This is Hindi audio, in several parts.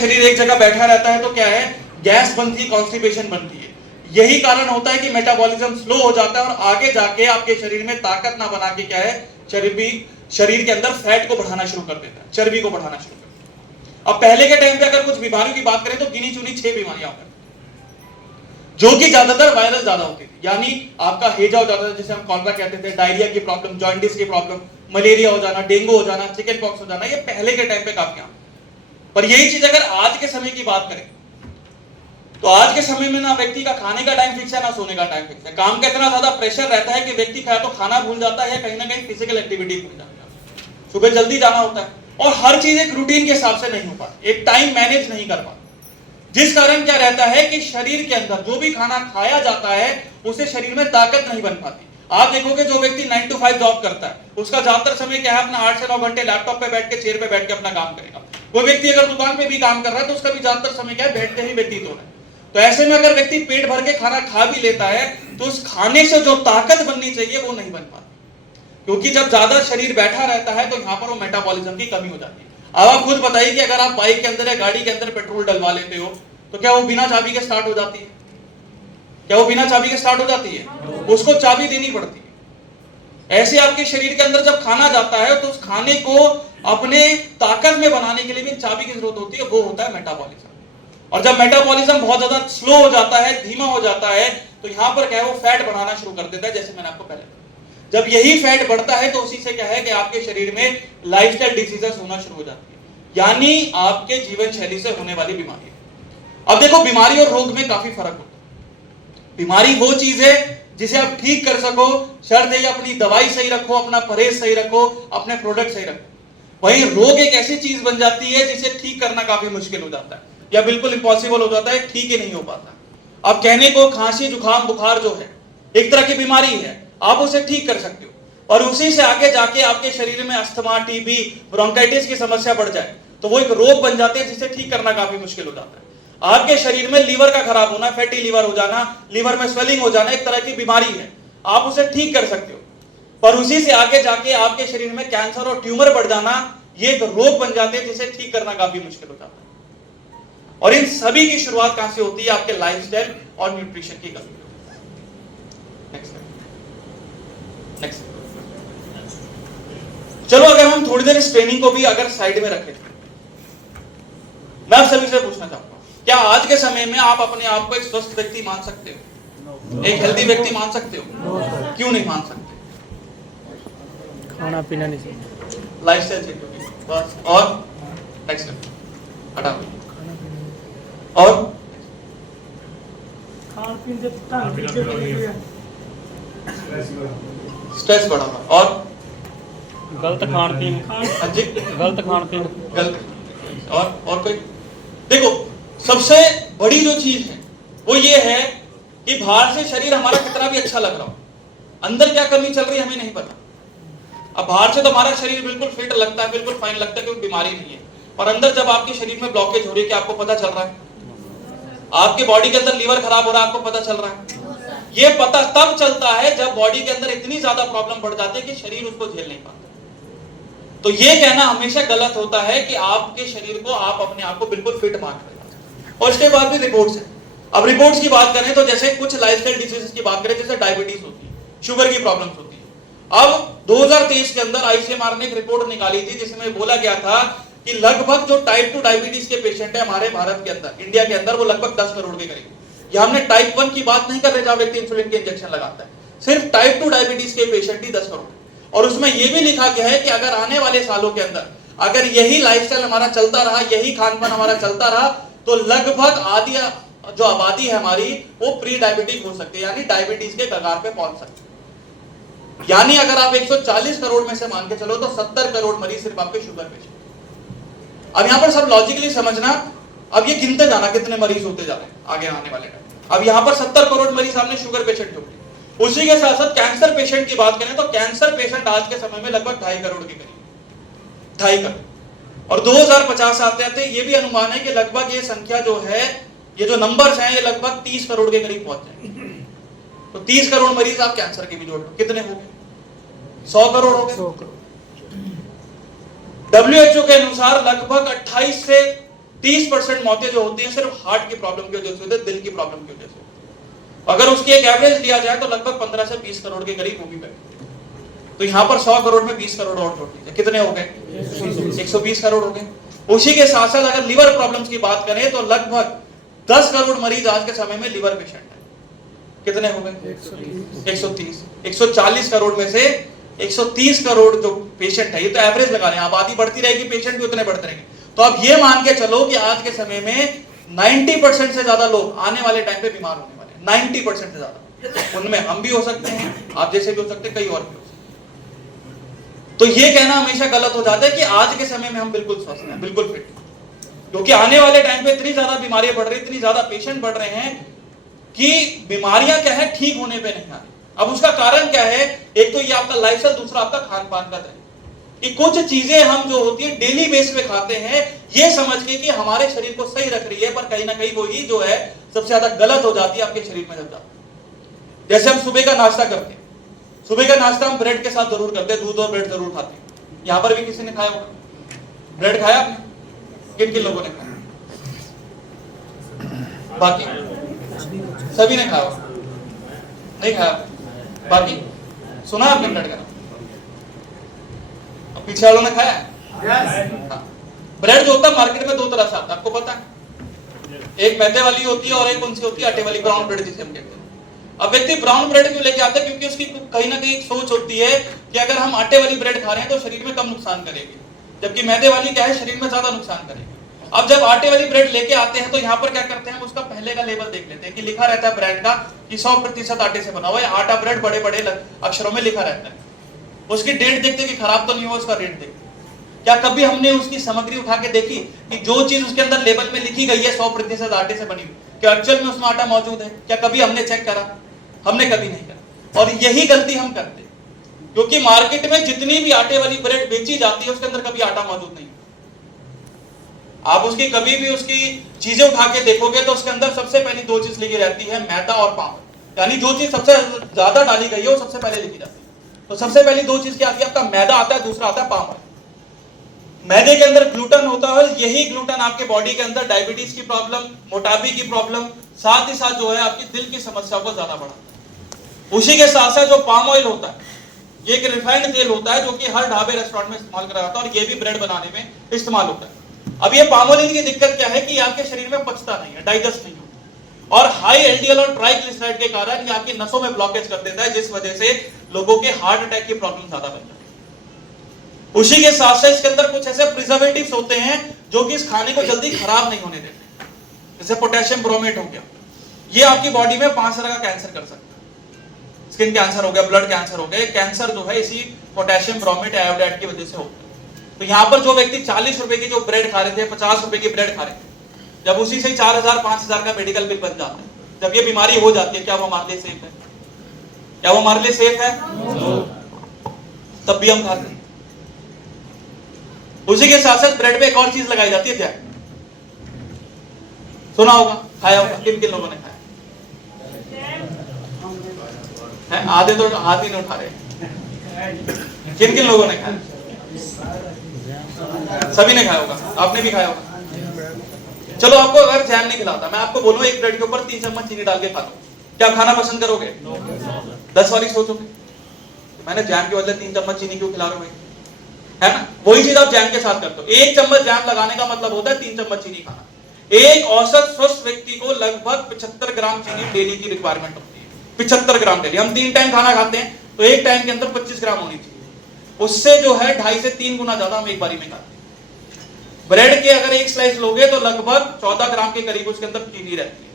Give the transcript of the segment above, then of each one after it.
शरीर एक जगह बैठा रहता है तो क्या है, गैस बनती है, कॉन्स्टिपेशन बनती है। यही कारण होता है कि मेटाबॉलिज्म स्लो हो जाता है और आगे जाके आपके शरीर में ताकत ना बना के क्या है, शरीर के अंदर फैट को बढ़ाना शुरू कर देता है, चर्बी को बढ़ाना शुरू कर देता है। अब पहले के टाइम पे अगर कुछ बीमारियों की बात करें तो गिनी चुनी 6 बीमारियां होती जो कि ज्यादातर वायरल ज्यादा होती थी, यानी आपका हेजा हो जाता था जिसे हम कॉलरा कहते थे, डायरिया की प्रॉब्लम, जॉन्डिस की प्रॉब्लम, मलेरिया हो जाना, डेंगू हो जाना, चिकन पॉक्स हो जाना, ये पहले के टाइम पे काफी आम। पर यही चीज अगर आज के समय की बात करें तो आज के समय में ना व्यक्ति का खाने का टाइम फिक्स है ना सोने का टाइम फिक्स है। काम का इतना ज्यादा प्रेशर रहता है कि व्यक्ति खाया तो खाना भूल जाता है, कहीं ना कहीं फिजिकल एक्टिविटी भूल जाता है। सुबह जल्दी जाना होता है और हर चीज एक रूटीन के हिसाब से नहीं हो पाती, एक टाइम मैनेज नहीं कर पाता, जिस कारण क्या रहता है कि शरीर के अंदर जो भी खाना खाया जाता है उसे शरीर में ताकत नहीं बन पाती। आप देखोगे जो व्यक्ति 9 to 5 जॉब करता है उसका ज्यादातर समय क्या है, अपना 8 से 9 घंटे लैपटॉप पे बैठ के, चेयर पे बैठ के अपना काम करेगा। वो व्यक्ति अगर दुकान पे भी काम कर रहा है तो उसका भी ज्यादातर समय क्या है, बैठते ही व्यतीत हो रहा है। तो ऐसे में अगर व्यक्ति पेट भर के खाना खा भी लेता है तो उस खाने से जो ताकत बननी चाहिए वो नहीं बन पाती, क्योंकि जब ज्यादा शरीर बैठा रहता है तो यहाँ पर वो मेटाबॉलिज्म की कमी हो जाती है। अब आप खुद बताइए कि अगर आप बाइक के अंदर या गाड़ी के अंदर पेट्रोल डलवा लेते हो तो क्या वो बिना चाबी के स्टार्ट हो जाती है? क्या वो बिना चाबी के स्टार्ट हो जाती है? उसको चाबी देनी पड़ती है। ऐसे आपके शरीर के अंदर जब खाना जाता है तो उस खाने को अपने ताकत में बनाने के लिए भी चाबी की जरूरत होती है, वो होता है मेटाबॉलिज्म। और जब मेटाबॉलिज्म बहुत ज्यादा स्लो हो जाता है, धीमा हो जाता है, तो यहां पर क्या है, वो फैट बनाना शुरू कर देता है। जैसे मैंने आपको पहले, जब यही फैट बढ़ता है तो उसी से क्या है कि आपके शरीर में लाइफस्टाइल डिजीजेस होना शुरू हो जाती है, यानी आपके जीवन शैली से होने वाली बीमारी। अब देखो, बीमारी और रोग में काफी फर्क होता है। बीमारी वो चीज है जिसे आप ठीक कर सको, शर्त है अपनी दवाई सही रखो, अपना परहेज सही रखो, अपने प्रोडक्ट सही रखो। वहीं रोग एक ऐसी चीज बन जाती है जिसे ठीक करना काफी मुश्किल हो जाता है या बिल्कुल इम्पॉसिबल हो जाता है, ठीक ही नहीं हो पाता। अब कहने को खांसी जुकाम बुखार जो है एक तरह की बीमारी है, आप उसे ठीक कर सकते हो, और उसी से आगे जाके आपके शरीर में अस्थमा, टीबी, ब्रोंकाइटिस की समस्या बढ़ जाए तो वो एक रोग बन जाते हैं जिसे ठीक करना काफी मुश्किल हो जाता है। आपके शरीर में लीवर का खराब होना, फैटी लीवर हो जाना, लीवर में स्वेलिंग हो जाना एक तरह की बीमारी है, आप उसे ठीक कर सकते हो, पर उसी से आगे जाके आपके शरीर में कैंसर और ट्यूमर बढ़ जाना ये एक रोग बन जाते हैं जिसे ठीक करना काफी मुश्किल हो जाता है। और इन सभी की शुरुआत कहां से होती है? आपके लाइफस्टाइल और न्यूट्रिशन की कमी। नेक्स्ट। चलो, अगर हम थोड़ी देर इस ट्रेनिंग को भी अगर साइड में रखें, मैं आप सभी से पूछना चाहूंगा, क्या आज के समय में आप अपने आप को एक स्वस्थ व्यक्ति मान सकते हो, एक हेल्दी व्यक्ति मान सकते हो? क्यों नहीं मान सकते? खाना पीना नहीं चाहिए, लाइफस्टाइल चेंज होगी बस। और नेक्स्ट हटा, और स्ट्रेस बढ़ा, और गलत खान पीन, गलत खान पीन, गलत। और कोई? देखो, सबसे बड़ी जो चीज है वो ये है कि बाहर से शरीर हमारा कितना भी अच्छा लग रहा हो, अंदर क्या कमी चल रही है हमें नहीं पता। अब बाहर से तो हमारा शरीर बिल्कुल फिट लगता है, बिल्कुल फाइन लगता है, क्योंकि बीमारी नहीं है, और अंदर जब आपके शरीर में ब्लॉकेज हो रही है, क्या आपको पता चल रहा है? आपके बॉडी के अंदर लीवर खराब हो रहा है, आपको पता चल रहा है? ये पता तब चलता है जब बॉडी के अंदर इतनी ज्यादा प्रॉब्लम बढ़ जाती है कि शरीर उसको झेल नहीं पाता। तो ये कहना हमेशा गलत होता है कि आपके शरीर को आप अपने आप को बिल्कुल फिट मान रहे हैं। और इसके बाद भी रिपोर्ट्स है। अब रिपोर्ट्स की बात करें तो जैसे कुछ लाइफस्टाइल डिजीजेस की बात करें, जैसे डायबिटीज होती है, शुगर की प्रॉब्लम्स होती है। अब 2023 के अंदर आईसीएमआर ने एक रिपोर्ट निकाली थी जिसमें बोला गया था कि लगभग जो टाइप 2 डायबिटीज के पेशेंट है हमारे भारत के अंदर, इंडिया के अंदर, वो लगभग 10 करोड़ के करीब। यह हमने टाइप 1 की बात नहीं कर रहे जहां व्यक्ति इंसुलिन के इंजेक्शन लगाता है, सिर्फ टाइप 2 डायबिटीज के पेशेंट ही 10 करोड़। और उसमें यह भी लिखा गया है कि अगर आने वाले सालों के अंदर अगर यही लाइफस्टाइल हमारा चलता रहा, यही खानपान हमारा चलता रहा, तो लगभग आधी जो आबादी है हमारी वो प्री डायबिटिक हो सकती है, यानी डायबिटीज के कगार पे पहुंच सकती है। यानी अगर आप 140 करोड़ में से मान के चलो तो 70 करोड़ मरीज सिर्फ आपके शुगर पेशेंट। अब यहां पर सब लॉजिकली समझना, अब ये गिनते जाना कितने मरीज होते जा रहे हैं आगे आने वाले टाइम। अब यहां पर 70 करोड़ मरीज आपने शुगर पेशेंट हो गए। उसी के साथ साथ कैंसर पेशेंट की बात करें तो कैंसर पेशेंट आज के समय में लगभग 2.5 करोड़ के करीब, 2.5 करोड़। और 2050 आते आते ये भी अनुमान है कि लगभग ये संख्या जो है, ये जो नंबर्स हैं, ये लगभग 30 करोड़ के करीब पहुंच जाएंगे। तो 30 करोड़ मरीज आप कैंसर के भी जोड़ लो, कितने हो गए? 100 करोड़ हो गए। WHO के अनुसार लगभग 28 से 30% मौतें जो होती हैं सिर्फ हार्ट की प्रॉब्लम की वजह से होती है, दिल की प्रॉब्लम की वजह से। अगर उसकी एक एवरेज लिया जाए तो लगभग 15 से 20 करोड़ के करीब वो भी बैठे। तो यहाँ पर 100 करोड़ में 20 करोड़ और जोड़ दीजिए, कितने हो गए? 120 करोड़ हो गए। उसी के साथ साथ अगर लिवर प्रॉब्लम्स की बात करें तो लगभग 10 करोड़ मरीज आज के समय में लिवर पेशेंट है। कितने हो गए? 130। 140 करोड़ में से 130 करोड़ जो पेशेंट है, ये तो एवरेज लगा रहे हैं, आबादी बढ़ती रहेगी, पेशेंट भी उतने बढ़ते रहेंगे। तो आप ये मान के चलो कि आज के समय में 90% से ज्यादा लोग आने वाले टाइम पे बीमार होने वाले हैं, 90% से ज्यादा। उनमें हम भी हो सकते हैं, आप जैसे भी हो सकते हैं, कई और भी हो सकते हैं। तो ये कहना हमेशा गलत हो जाता है कि आज के समय में हम बिल्कुल स्वस्थ हैं, बिल्कुल फिट, क्योंकि आने वाले टाइम पे इतनी ज्यादा बीमारियां बढ़ रही, इतनी ज्यादा पेशेंट बढ़ रहे हैं कि बीमारियां क्या है, ठीक होने पे नहीं आ रही। अब उसका कारण क्या है? एक तो ये आपका लाइफस्टाइल, दूसरा आपका खान पान का तरीका। कि कुछ चीजें हम जो होती है डेली बेस पे खाते हैं, ये समझ के कि हमारे शरीर को सही रख रही है, पर कहीं ना कहीं वो ही जो है सबसे ज्यादा गलत हो जाती है आपके शरीर में जब जाती है। जैसे हम सुबह का नाश्ता करते हैं, सुबह का नाश्ता हम ब्रेड के साथ जरूर करते हैं, दूध और ब्रेड जरूर खाते हैं। यहां पर भी किसी ने खाया होगा ब्रेड? खाया आपने? किन किन लोगों ने खाया? बाकी सभी ने खाया होगा? नहीं खाया? बाकी सुना आपने ब्रेड का? पीछे वालों ने खाया? ब्रेड जो होता है मार्केट में दो तरह से आता है, आपको पता है? एक मैदे वाली होती है और एक कौन सी होती है? आटे वाली, ब्राउन ब्रेड जिसे हम कहते हैं। अब व्यक्ति ब्राउन ब्रेड क्यों लेके आता है? क्योंकि उसकी कहीं ना कहीं एक सोच होती है कि अगर हम आटे वाली ब्रेड खा रहे हैं तो शरीर में कम नुकसान करेगी, जबकि मैदे वाली क्या है, शरीर में ज्यादा नुकसान करेगी। अब जब आटे वाली ब्रेड लेके आते हैं तो यहाँ पर क्या करते हैं, उसका पहले का लेबल देख लेते हैं कि लिखा रहता है ब्रांड का कि 100% आटे से बना हुआ है। आटा ब्रेड बड़े बड़े अक्षरों में लिखा रहता है। उसकी डेट देखते कि खराब तो नहीं हुआ, उसका रेट देखते। क्या कभी हमने उसकी सामग्री उठा के देखी कि जो चीज उसके अंदर लेबल में लिखी गई है 100% आटे से बनी हुई, क्या एक्चुअल में उसमें आटा मौजूद है? क्या कभी हमने चेक करा? हमने कभी नहीं करा। और यही गलती हम करते, क्योंकि मार्केट में जितनी भी आटे वाली ब्रेड बेची जाती है उसके अंदर कभी आटा मौजूद नहीं। आप उसकी कभी भी उसकी चीजें उठा के देखोगे तो उसके अंदर सबसे पहली दो चीज लिखी रहती है, मैदा और पाम। यानी जो चीज सबसे ज्यादा डाली गई है वो सबसे पहले लिखी जाती है। तो सबसे पहली दो चीज क्या आती है? आपका मैदा आता है, दूसरा आता है पाम ऑयल। मैदे के अंदर ग्लूटेन होता है, यही ग्लूटेन आपके बॉडी के अंदर डायबिटीज की प्रॉब्लम, मोटापे की प्रॉब्लम, साथ ही साथ जो है आपकी दिल की समस्याओं को ज्यादा बढ़ाता है। उसी के साथ साथ जो पाम ऑयल होता है, ये एक रिफाइंड तेल होता है जो कि हर ढाबे रेस्टोरेंट में इस्तेमाल करा जाता है और ये भी ब्रेड बनाने में इस्तेमाल होता है। अब ये पाम ऑयल की दिक्कत क्या है कि आपके शरीर में पचता नहीं है, डाइजेस्ट नहीं होता, और हाई एलडीएल और ट्राइग्लिसराइड के कारण ये आपकी नसों में ब्लॉकेज कर देता है, जिस वजह से लोगों के हार्ट अटैक की प्रॉब्लम ज्यादा बन जाती है। उसी के साथ साथ इसके अंदर कुछ ऐसे प्रिजर्वेटिव्स होते हैं जो कि इस खाने को जल्दी खराब नहीं होने देते, जैसे पोटेशियम ब्रोमेट हो गया। ये आपकी बॉडी में 5 तरह का कैंसर कर सकता है। स्किन कैंसर हो गया, ब्लड कैंसर हो गया। कैंसर जो है इसी पोटेशियम ब्रोमेट आयोडाइड की वजह से होता है। तो यहाँ पर जो व्यक्ति 40 रुपए की जो ब्रेड खा रहे थे, 50 रुपए की ब्रेड खा रहे थे, जब उसी से 4000 5000 का मेडिकल बिल बन जाता है, जब ये बीमारी हो जाती है, क्या वो हमारे लिए सेफ है? क्या वो हमारे लिए सेफ है? तब भी हम खाते हैं। उसी के साथ साथ ब्रेड पे एक और चीज लगाई जाती है, क्या? सुना होगा, खाया होगा? किन किन लोगों ने खाया है? आधे तो हाथ ही नहीं उठा रहे। किन किन लोगों ने खाया? सभी ने खाया होगा, आपने भी खाया होगा। चलो आपको अगर जैम नहीं खिलाता, मैं आपको बोलूं एक ब्रेड के ऊपर 3 चम्मच चीनी डाल के खा लो, क्या आप खाना पसंद करोगे? 10 वाली सोचोगे मैंने जैम की बदले 3 चम्मच चीनी क्यों खिला रहा हूं, है ना? वही चीज आप जैम के साथ करते हो। 1 चम्मच जैम लगाने का मतलब होता है 3 चम्मच चीनी खाना। एक औसत स्वस्थ व्यक्ति को लगभग 75 ग्राम चीनी डेली की रिक्वायरमेंट होती है। 75 ग्राम डेली। हम 3 टाइम खाना खाते हैं तो एक टाइम के अंदर 25 ग्राम होनी चाहिए। उससे जो है 2.5 से 3 गुना ज्यादा हम एक बारी में खाते हैं। ब्रेड के अगर एक स्लाइस लोगे तो लगभग 14 ग्राम के करीब उसके अंदर चीनी रहती है।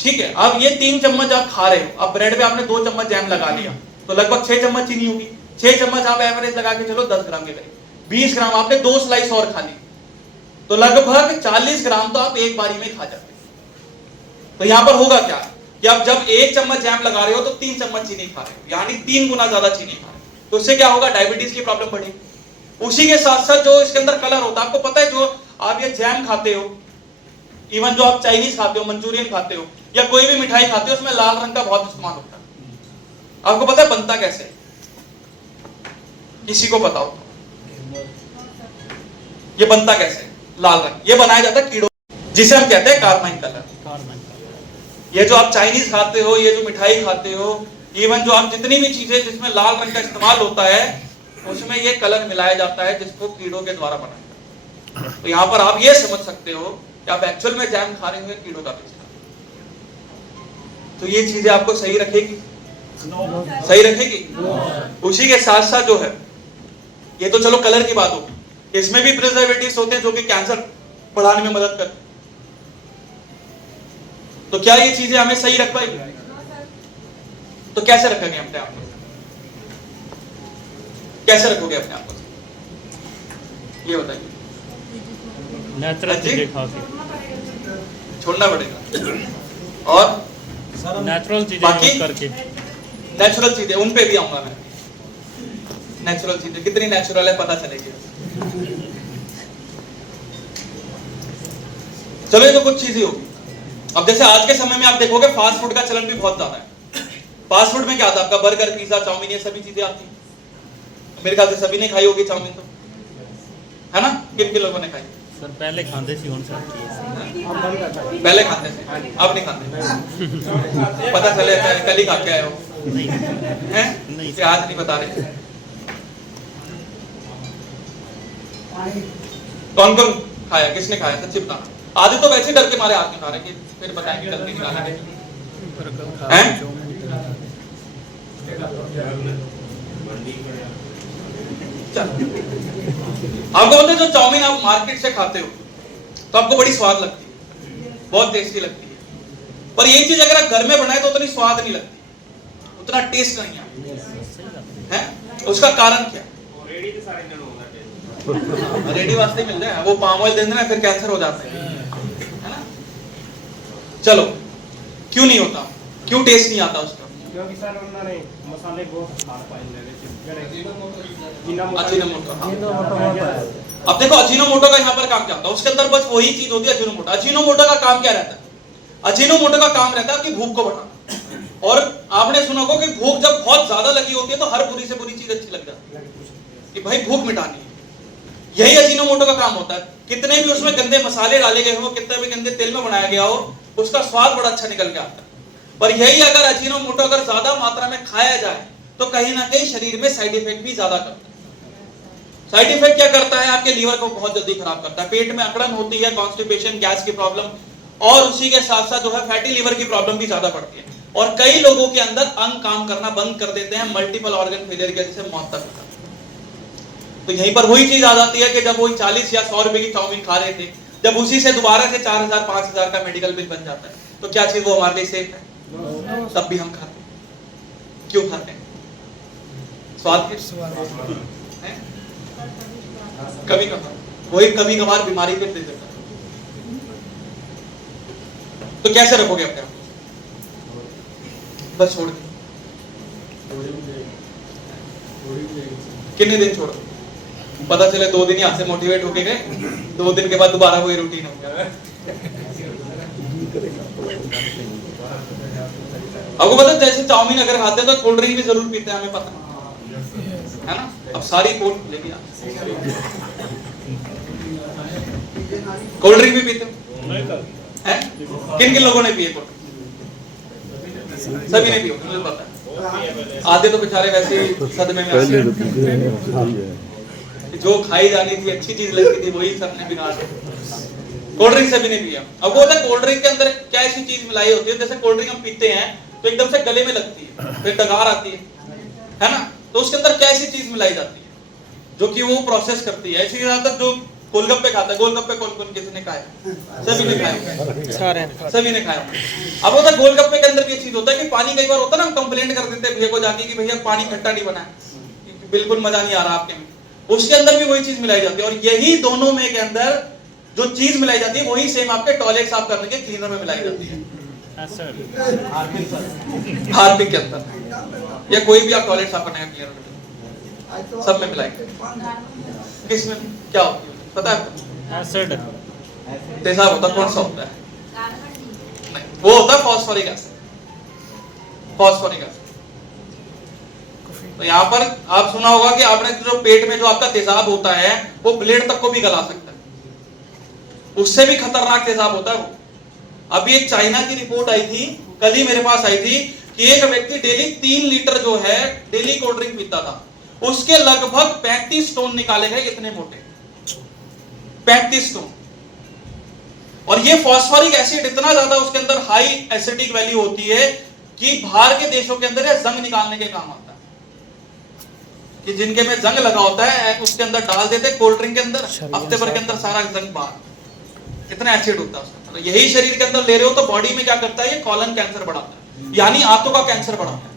ठीक है, अब ये 3 चम्मच आप खा रहे हो, अब ब्रेड पे आपने 2 चम्मच जैम लगा लिया तो लगभग 6 चम्मच चीनी होगी। 6 चम्मच आप एवरेज लगा के चलो 10 ग्राम के करीब। 20 ग्राम आपने 2 स्लाइस और खा ली तो लगभग 40 ग्राम तो आप एक बारी में खा जाते। तो यहां पर होगा क्या कि आप जब 1 चम्मच जैम लगा रहे हो तो 3 चम्मच चीनी खा रहे हो, यानी 3 गुना ज्यादा चीनी खा रहे हो। तो उससे क्या होगा? डायबिटीज की प्रॉब्लम बढ़ेगी। उसी के साथ साथ जो इसके अंदर कलर होता है, आपको पता है जो आप ये जैम खाते हो, इवन जो आप चाइनीज खाते हो, मंचूरियन खाते हो या कोई भी मिठाई खाते हो, उसमें लाल रंग का बहुत इस्तेमाल होता है। आपको पता है बनता कैसे? किसी को पता हो? ये बनता कैसे? लाल रंग, ये बनाया जाता है कीड़ों, जिसे हम कहते हैं कार्माइन कलर। ये जो आप चाइनीज खाते हो, ये जो मिठाई खाते हो, इवन जो आप जितनी भी चीजें जिसमें लाल रंग का इस्तेमाल होता है, उसमें ये कलर मिलाया जाता है जिसको कीड़ों के द्वारा बनाया। तो यहाँ पर आप ये समझ सकते हो कि आप एक्चुअल में जैम खा रहे हो कीड़ों का पीछे। तो ये चीजें आपको सही रखेगी, सही रखेगी। उसी के साथ साथ जो है, ये तो चलो कलर की बात होगी, इसमें भी प्रिजर्वेटिव्स होते हैं जो कि कैंसर बढ़ाने में मदद करते हैं। तो क्या ये चीजें हमें सही रख पाएगी? तो कैसे रखेंगे अपने आप को? कैसे रखोगे अपने आप को? ये बताइए। नेचुरल चीजें खा के छोड़ना पड़ेगा, और नेचुरल चीजें बाकी यूज करके। नेचुरल चीजें, उन पे भी आऊंगा मैं। नेचुरल चीजें कितनी नेचुरल है पता चलेगी। चलो ये तो कुछ चीजें होगी। अब जैसे आज के समय में आप देखोगे फास्ट फूड का चलन भी बहुत ज्यादा है। फास्ट फूड में क्या आता है आपका? बर्गर, पिज्जा, चाउमीन, ये सभी चीजें आती हैं। मेरे ख्याल से सभी ने खाई होगी चाउमीन, तो है ना? किन किन लोगों ने खाई? सर पहले खाते थे, पहले खाते थे, अब नहीं खाते। पता चले कल ही खा के आए हो हैं? नहीं। आज नहीं बता रहे। कौन कौन खाया, किसने खाया? सच्ची बताना। आधे तो वैसे डर के मारे हाथ नहीं उठा रहे कि फिर बताएंगे गलती निकालेंगे हैं। आपको पता है जो चाउमीन आप मार्केट से खाते हो तो आपको बड़ी स्वाद लगती है, बहुत टेस्टी लगती है, पर ये चीज अगर आप घर में बनाए तो उतनी स्वाद नहीं लगती, उतना टेस्ट नहीं आता है। उसका कारण क्या? रेडी वास्ते ही मिल रहे हैं, वो पाम ऑयल दे देना फिर कैंसर हो जाता है ना? चलो क्यों नहीं होता, क्यों टेस्ट नहीं आता उसका? क्योंकि सर उन्होंने मसाले बहुत खार पाए ले अजीनोमोटो। अब देखो अजीनोमोटो का यहाँ पर काम क्या होता है? उसके अंदर बस वही चीज होती है अजीनोमोटो। अजीनोमोटो का काम क्या रहता है? अजीनोमोटो का काम रहता है आपकी भूख को बढ़ाना। और आपने सुना होगा कि भूख जब बहुत ज्यादा लगी होती है तो हर बुरी से बुरी चीज अच्छी लग जाती है कि भाई भूख मिटानी है। यही अजीनोमोटो का काम होता है। कितने भी उसमें गंदे मसाले डाले गए हो, कितने भी गंदे तेल में बनाया गया हो, उसका स्वाद बड़ा अच्छा निकल के आता है। पर यही अगर अजीनोमोटो अगर ज्यादा मात्रा में खाया जाए तो कहीं ना कहीं शरीर में साइड इफेक्ट भी ज्यादा करता है। साइड इफेक्ट क्या करता है? आपके लीवर को बहुत जल्दी खराब करता है, पेट में अकड़न होती है, कॉन्स्टिपेशन, गैस की प्रॉब्लम, और उसी के साथ साथ जो है फैटी लीवर की प्रॉब्लम भी ज्यादा बढ़ती है। और कई लोगों के अंदर अंग काम करना बंद कर देते हैं, मल्टीपल ऑर्गन फेलियर की वजह से मौत तक होता है। तो यहीं पर वही चीज आ जाती है कि जब वही 40 या 100 रुपए की चाउमीन खा रहे थे, जब उसी से दोबारा से 4000 5000 का मेडिकल बिल बन जाता है, तो क्या चीज वो हमारे लिए सेफ है? तब भी हम खाते हैं। क्यों खाते हैं? स्वाद के हैं? कभी कभार वही कभी कभार बीमारी पे दे देता है। तो कैसे रखोगे अपने आप? बस छोड़ दे। कितने दिन छोड़ो? पता चले 2 दिन यहाँ से मोटिवेट होके गए, 2 दिन के बाद दोबारा वही रूटीन हो गया। आपको पता है जैसे चाउमीन अगर खाते हैं तो कोल्ड ड्रिंक भी जरूर पीते हैं, हमें पता है ना? अब सारी कोल्ड लेके कोल्ड ड्रिंक भी पीते हैं? किन किन लोगों ने पिए कोल्ड ड्रिंक? सभी ने पिए, मुझे पता है। आधे तो बेचारे वैसे ही सदमे में आ गए। जो खाई जानी थी, अच्छी चीज लगती थी, वही सबने बिगाड़ दिया। कोल्ड ड्रिंक सभी ने पिया। अब वो होता है कोल्ड ड्रिंक के अंदर क्या ऐसी चीज मिलाई होती है, जैसे कोल्ड ड्रिंक हम पीते हैं तो एकदम से गले में लगती है, फिर डकार आती है ना? तो उसके अंदर क्या ऐसी चीज मिलाई जाती है जो कि वो प्रोसेस करती है। ऐसी ज्यादातर जो गोलगप्पे खाता है, गोलगप्पे कौन कौन किसी ने खाया? सभी ने खाया, सभी ने खाया। अब होता है गोलगप्पे के अंदर भी चीज होता है कि पानी, कई बार होता है ना, हम कंप्लेंट कर देते हैं भैया को जाके कि भैया पानी खट्टा नहीं बना है, बिल्कुल मजा नहीं आ रहा आपके में। उसके अंदर भी वही चीज मिलाई जाती है। और यही दोनों में के अंदर जो चीज मिलाई जाती है वही सेम आपके टॉयलेट साफ करने के क्लीनर में मिलाई जाती है, हार्पिक के अंदर, या कोई भी आप टॉयलेट साफ करने का क्लीनर सब में मिलाएंगे। किसमें क्या होती है पता है? एसिड। तेजाब होता कौन सा होता है? नहीं, वो होता है फॉस्फोरिक एसिड। Phosphoric acid. तो यहाँ पर आप सुना होगा कि आपने जो पेट में जो आपका तेजाब होता है वो ब्लेड तक को भी गला सकता है। उससे भी खतरनाक तेजाब होता है वो। अभी एक चाइना की रिपोर्ट आई थी, कल ही मेरे पास आई थी, कि एक व्यक्ति डेली 3 लीटर जो है डेली कोल्ड ड्रिंक पीता था, उसके लगभग 35 स्टोन निकाले गए, इतने मोटे 35 स्टोन। और ये फॉस्फोरिक एसिड इतना ज्यादा उसके अंदर हाई एसिडिक वैल्यू होती है कि बाहर के देशों के अंदर जंग निकालने के काम आता है, कि जिनके में जंग लगा होता है उसके अंदर डाल देते कोल्ड ड्रिंक के अंदर, हफ्ते भर के अंदर सारा जंग बाहर, इतना एसिड होता है उसके अंदर। यही शरीर के अंदर ले रहे हो तो बॉडी में क्या करता है, ये कॉलन कैंसर बढ़ाता है, यानी आंतों का कैंसर बढ़ाता है।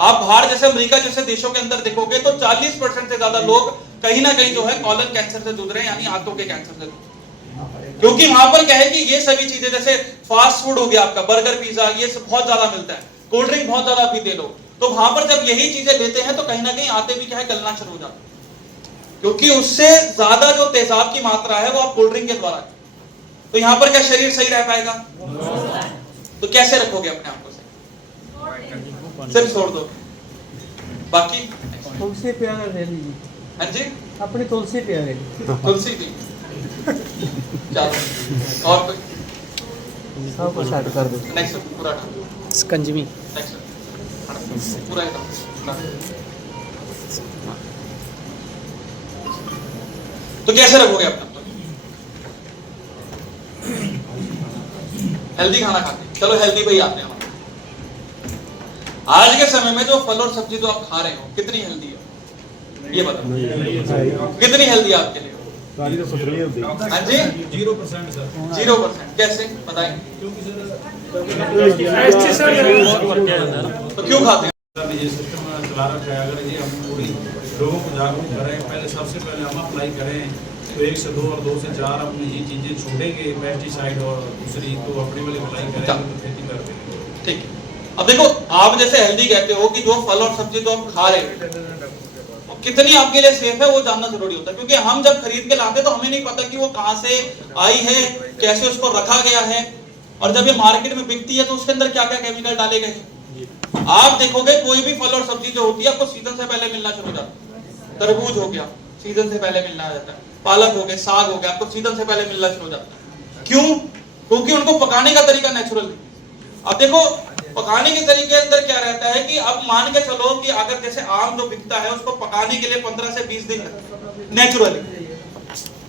आप बाहर जैसे अमेरिका जैसे देशों के अंदर देखोगे तो 40% से ज्यादा लोग कहीं ना कहीं जो है कॉलन कैंसर से जूझ रहे हैं, यानी आंतों के कैंसर से। क्योंकि वहां पर क्या है कि ये सभी चीजें जैसे फास्ट फूड हो गया आपका, बर्गर पिज्जा, ये सब बहुत ज्यादा मिलता है, कोल्ड ड्रिंक बहुत ज्यादा पीते लोग, तो वहां पर जब यही चीजें लेते हैं तो कहीं ना कहीं आते भी क्या है, गलना शुरू हो जाता है, क्योंकि उससे ज्यादा जो तेजाब की मात्रा है वो आप कोल्ड ड्रिंक के द्वारा। तो यहां पर क्या शरीर सही रह पाएगा? तो कैसे रखोगे अपने आप को सही? सिर्फ छोड़ दो, बाकी तुलसी प्यार ले लीजिए। हाँ जी, अपनी तुलसी प्यार ले लीजिए। तुलसी की चलो, और कोई सब कुछ ऐड कर दो। नेक्स्ट पूरा स्कंजमी नेक्स्ट पूरा एकदम। तो कैसे रखोगे अपना? हेल्दी खाना खाते, चलो हेल्दी भाई आते हैं। आज के समय में जो फल और सब्जी जो आप खा रहे हो कितनी हेल्दी है, ये बताओ, कितनी हेल्दी है आपके लिए? हाँ जी, 0% सर। 0%। कैसे बताएं? तो क्यों खाते हैं? ये सिस्टम चला रखा है, अगर ये हम पूरी लोगों को जागरूक करें, पहले सबसे पहले हम अप्लाई करें तो 1 से 2 और 2 से 4 अपनी ये चीजें छोड़ेंगे, पेस्टिसाइड और दूसरी तो अपनी वाली अप्लाई करेंगे तो खेती करेंगे। ठीक है, अब देखो आप जैसे हेल्दी कहते हो कि जो फल और सब्जी जो आप खा रहे हो कितनी आपके लिए सेफ है वो जानना जरूरी होता है, क्योंकि हम जब खरीद के लाते तो हमें नहीं पता कि वो कहां से आई है, कैसे उसको रखा गया है, और जब ये मार्केट में बिकती है तो उसके अंदर क्या क्या केमिकल डाले गए हैं। आप देखोगे कोई भी फल और सब्जी जो होती है आपको सीजन से पहले मिलना शुरू हो जाता है। तरबूज हो गया सीजन से पहले मिलना जाता है, पालक हो गया, साग हो गया, आपको सीजन से पहले मिलना शुरू हो जाता है। क्यों? क्योंकि उनको पकाने का तरीका नेचुरल है। अब देखो पकाने के तरीके अंदर क्या रहता है कि अब मान के चलो कि अगर जैसे आम जो बिकता है उसको पकाने के लिए 15 से 20 दिन नेचुरली,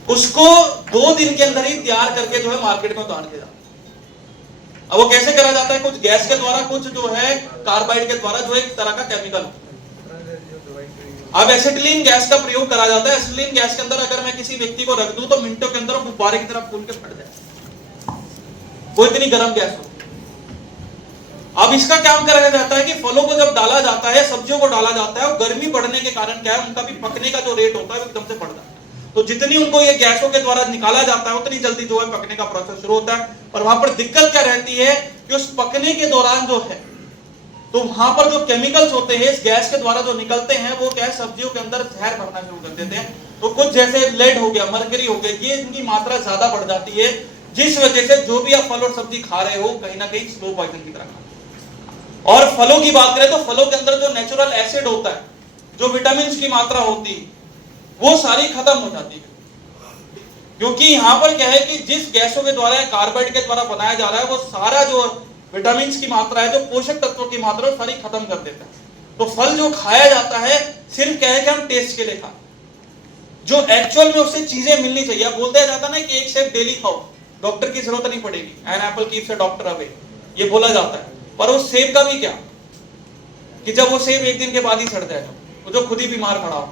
उसको 2 दिन के अंदर ही तैयार करके जो है मार्केट में उतार के जाता है। अब वो कैसे करा जाता है? कुछ गैस के द्वारा, कुछ जो है कार्बाइड के द्वारा, जो एक तरह का केमिकल। अब एसिटिलीन गैस का प्रयोग करा जाता है। एसिटिलीन गैस के अंदर अगर मैं किसी व्यक्ति को रख दूं तो मिनटों के अंदर गुब्बारे की तरह फूल के फट जाए, वो इतनी गर्म गैस होती है। अब इसका क्या करा जाता है कि फलों को जब डाला जाता है, सब्जियों को डाला जाता है, और गर्मी बढ़ने के कारण क्या है, उनका भी पकने का जो रेट होता है वो एकदम से बढ़ जाता है। तो जितनी उनको ये गैसों के द्वारा निकाला जाता है उतनी जल्दी जो है पकने का प्रोसेस शुरू होता है। और वहां पर दिक्कत क्या रहती है कि उस पकने के दौरान जो है तो वहां पर जो केमिकल्स होते हैं इस गैस के द्वारा जो निकलते हैं वो क्या है, सब्जियों के अंदर जहर भरना शुरू कर देते हैं। तो कुछ जैसे लेड हो गया, मरकरी हो गया, ये इनकी मात्रा ज्यादा बढ़ जाती है, जिस वजह से जो भी आप फल और सब्जी खा रहे हो कहीं ना कहीं स्लो पॉइजन की तरह खा। और फलों की बात करें तो फलों के अंदर जो नेचुरल एसिड होता है, जो विटामिन की मात्रा होती है, वो सारी खत्म हो जाती है। क्योंकि यहां पर क्या है कि जिस गैसों के द्वारा, कार्बाइड के द्वारा बनाया जा रहा है, वो सारा जो विटामिन की मात्रा है, जो पोषक तत्वों की मात्रा है, सारी खत्म कर देता है। तो फल जो खाया जाता है सिर्फ क्या है कि हम टेस्ट के लिए खाएं, जो एक्चुअल में उससे चीजें मिलनी चाहिए। अब बोलते जाता ना कि एक सेब डेली खाओ, डॉक्टर की जरूरत नहीं पड़ेगी, an apple keeps a doctor away, ये बोला जाता है। पर उस सेब का भी क्या कि जब वो सेब एक दिन के बाद ही सड़ जाएगा, वो जो खुद ही बीमार पड़ा हो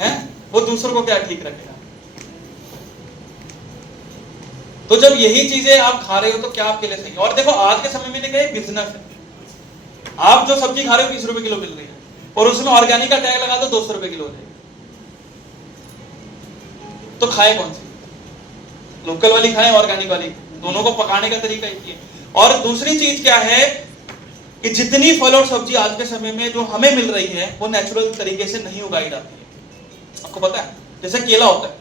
है, वो दूसरों को क्या ठीक रखेगा। तो जब यही चीजें आप खा रहे हो तो क्या आपके लिए सही है? और देखो आज के समय में देखा बिजनेस है, आप जो सब्जी खा रहे हो 20 रुपए किलो मिल रही है, और उसमें ऑर्गेनिक का टैग लगा दो 200 रुपए किलो हो जाएगी, तो खाए कौन सी? लोकल वाली खाएं, ऑर्गेनिक वाली? दोनों को पकाने का तरीका एक ही है। और दूसरी चीज क्या है कि जितनी फल और सब्जी आज के समय में जो हमें मिल रही है वो नेचुरल तरीके से नहीं उगाई जाती है। आपको पता है जैसे केला होता है,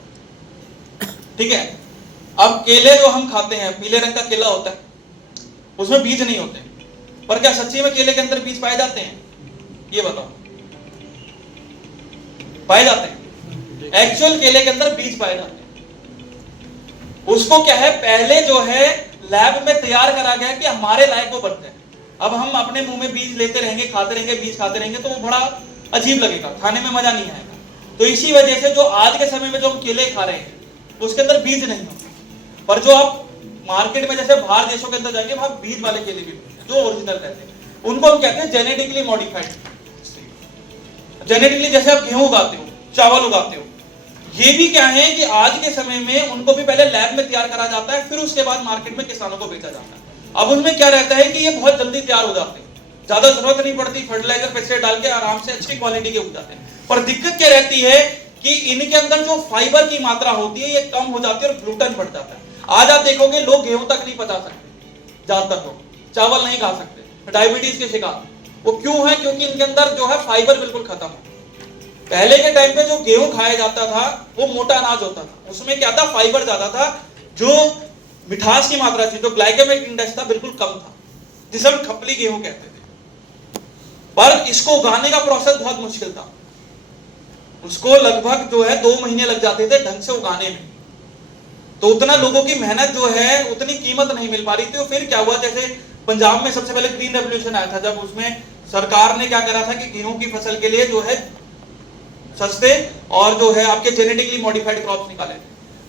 ठीक है, अब केले जो हम खाते हैं, पीले रंग का केला होता है, उसमें बीज नहीं होते, पर क्या सच्ची में केले के अंदर बीज पाए जाते हैं? ये बताओ, पाए जाते हैं? एक्चुअल केले के अंदर बीज पाए जाते हैं। उसको क्या है, पहले जो है लैब में तैयार करा गया कि हमारे लायक वो बनते हैं। अब हम अपने मुंह में बीज लेते रहेंगे, खाते रहेंगे, बीज खाते रहेंगे, तो वो बड़ा अजीब लगेगा, खाने में मजा नहीं आएगा। तो इसी वजह से जो आज के समय में जो हम केले खा रहे हैं उसके अंदर बीज नहीं होते, पर जो आप मार्केट में जैसे बाहर देशों के अंदर जाएंगे वहां बीज वाले केले भी मिलते हैं जो ओरिजिनल रहते हैं, उनको हम कहते हैं जेनेटिकली मॉडिफाइड। जेनेटिकली जैसे आप गेहूं उगाते हो, चावल उगाते हो, ये भी क्या है कि आज के समय में उनको भी पहले लैब में तैयार करा जाता है, फिर उसके बाद मार्केट में किसानों को बेचा जाता है। अब उसमें क्या रहता है कि ये बहुत जल्दी तैयार हो जाते हैं, ज्यादा जरूरत नहीं पड़ती, फर्टिलाइजर पेस्टिसाइड डाल के आराम से अच्छी क्वालिटी के उग जाते हैं। पर दिक्कत क्या रहती है कि इनके अंदर जो फाइबर की मात्रा होती है ये कम हो जाती है और ग्लूटेन बढ़ जाता है। आज आप देखोगे लोग गेहूं तक नहीं पचा सकते, ज्यादातर लोग चावल नहीं खा सकते, डायबिटीज के शिकार। वो क्यों है? क्योंकि इनके अंदर जो है फाइबर बिल्कुल खत्म है। पहले के टाइम पे जो गेहूं खाया जाता था वो मोटा अनाज होता था, उसमें क्या था, फाइबर ज्यादा था, जो मिठास की मात्रा थी, जो ग्लाइकेमिक इंडेक्स था बिल्कुल कम था, जिसे हम खपली गेहूं कहते थे। पर इसको उगाने का प्रोसेस बहुत मुश्किल था, उसको लगभग जो है 2 महीने लग जाते थे ढंग से उगाने में। तो उतना लोगों की मेहनत जो है उतनी कीमत नहीं मिल पा रही थी। फिर क्या हुआ, जैसे पंजाब में सबसे पहले ग्रीन रेवोल्यूशन आया था, जब उसमें सरकार ने क्या करा था कि गेहूं की फसल के लिए जो है सस्ते और जो है आपके जेनेटिकली मॉडिफाइड क्रॉप्स निकाले थे।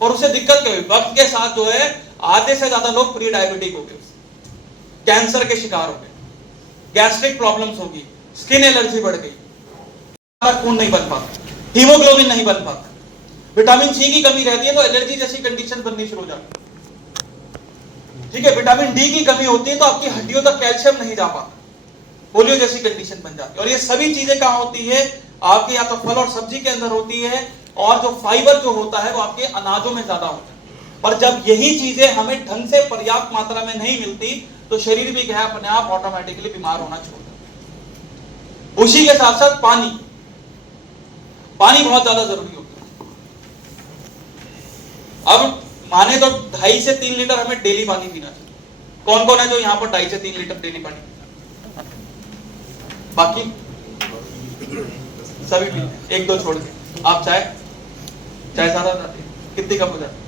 और उससे दिक्कत क्या हुई, वक्त के साथ जो है आधे से ज्यादा लोग प्री डायबिटिक हो गए, कैंसर के शिकार हो गए, गैस्ट्रिक प्रॉब्लम्स होगी, स्किन एलर्जी बढ़ गई, खून नहीं बन पाता, हीमोग्लोबिन नहीं बन पाता, विटामिन सी की कमी रहती है तो एलर्जी जैसी कंडीशन बननी शुरू हो जाती है। ठीक है, विटामिन डी की कमी होती है तो आपकी हड्डियों तक कैल्शियम नहीं जा पाता, पोलियो जैसी कंडीशन बन जाती है। और ये सभी चीजें कहां होती है, आपके या तो फल और सब्जी के अंदर होती है, और जो फाइबर जो होता है वो आपके अनाजों में ज्यादा होता है। पर जब यही चीजें हमें ढंग से पर्याप्त मात्रा में नहीं मिलती तो शरीर भी क्या है, अपने आप ऑटोमेटिकली बीमार होना शुरू होता है। उसी के साथ साथ पानी बहुत ज्यादा जरूरी होता है। अब माने तो 2.5 से 3 लीटर हमें डेली पानी पीना चाहिए। कौन कौन है जो यहाँ पर 2.5 से 3 लीटर डेली पानी, बाकी सभी पीते हैं, 1-2 छोड़ के। आप चाय ज्यादा जाती है, कितनी कप हो जाती है?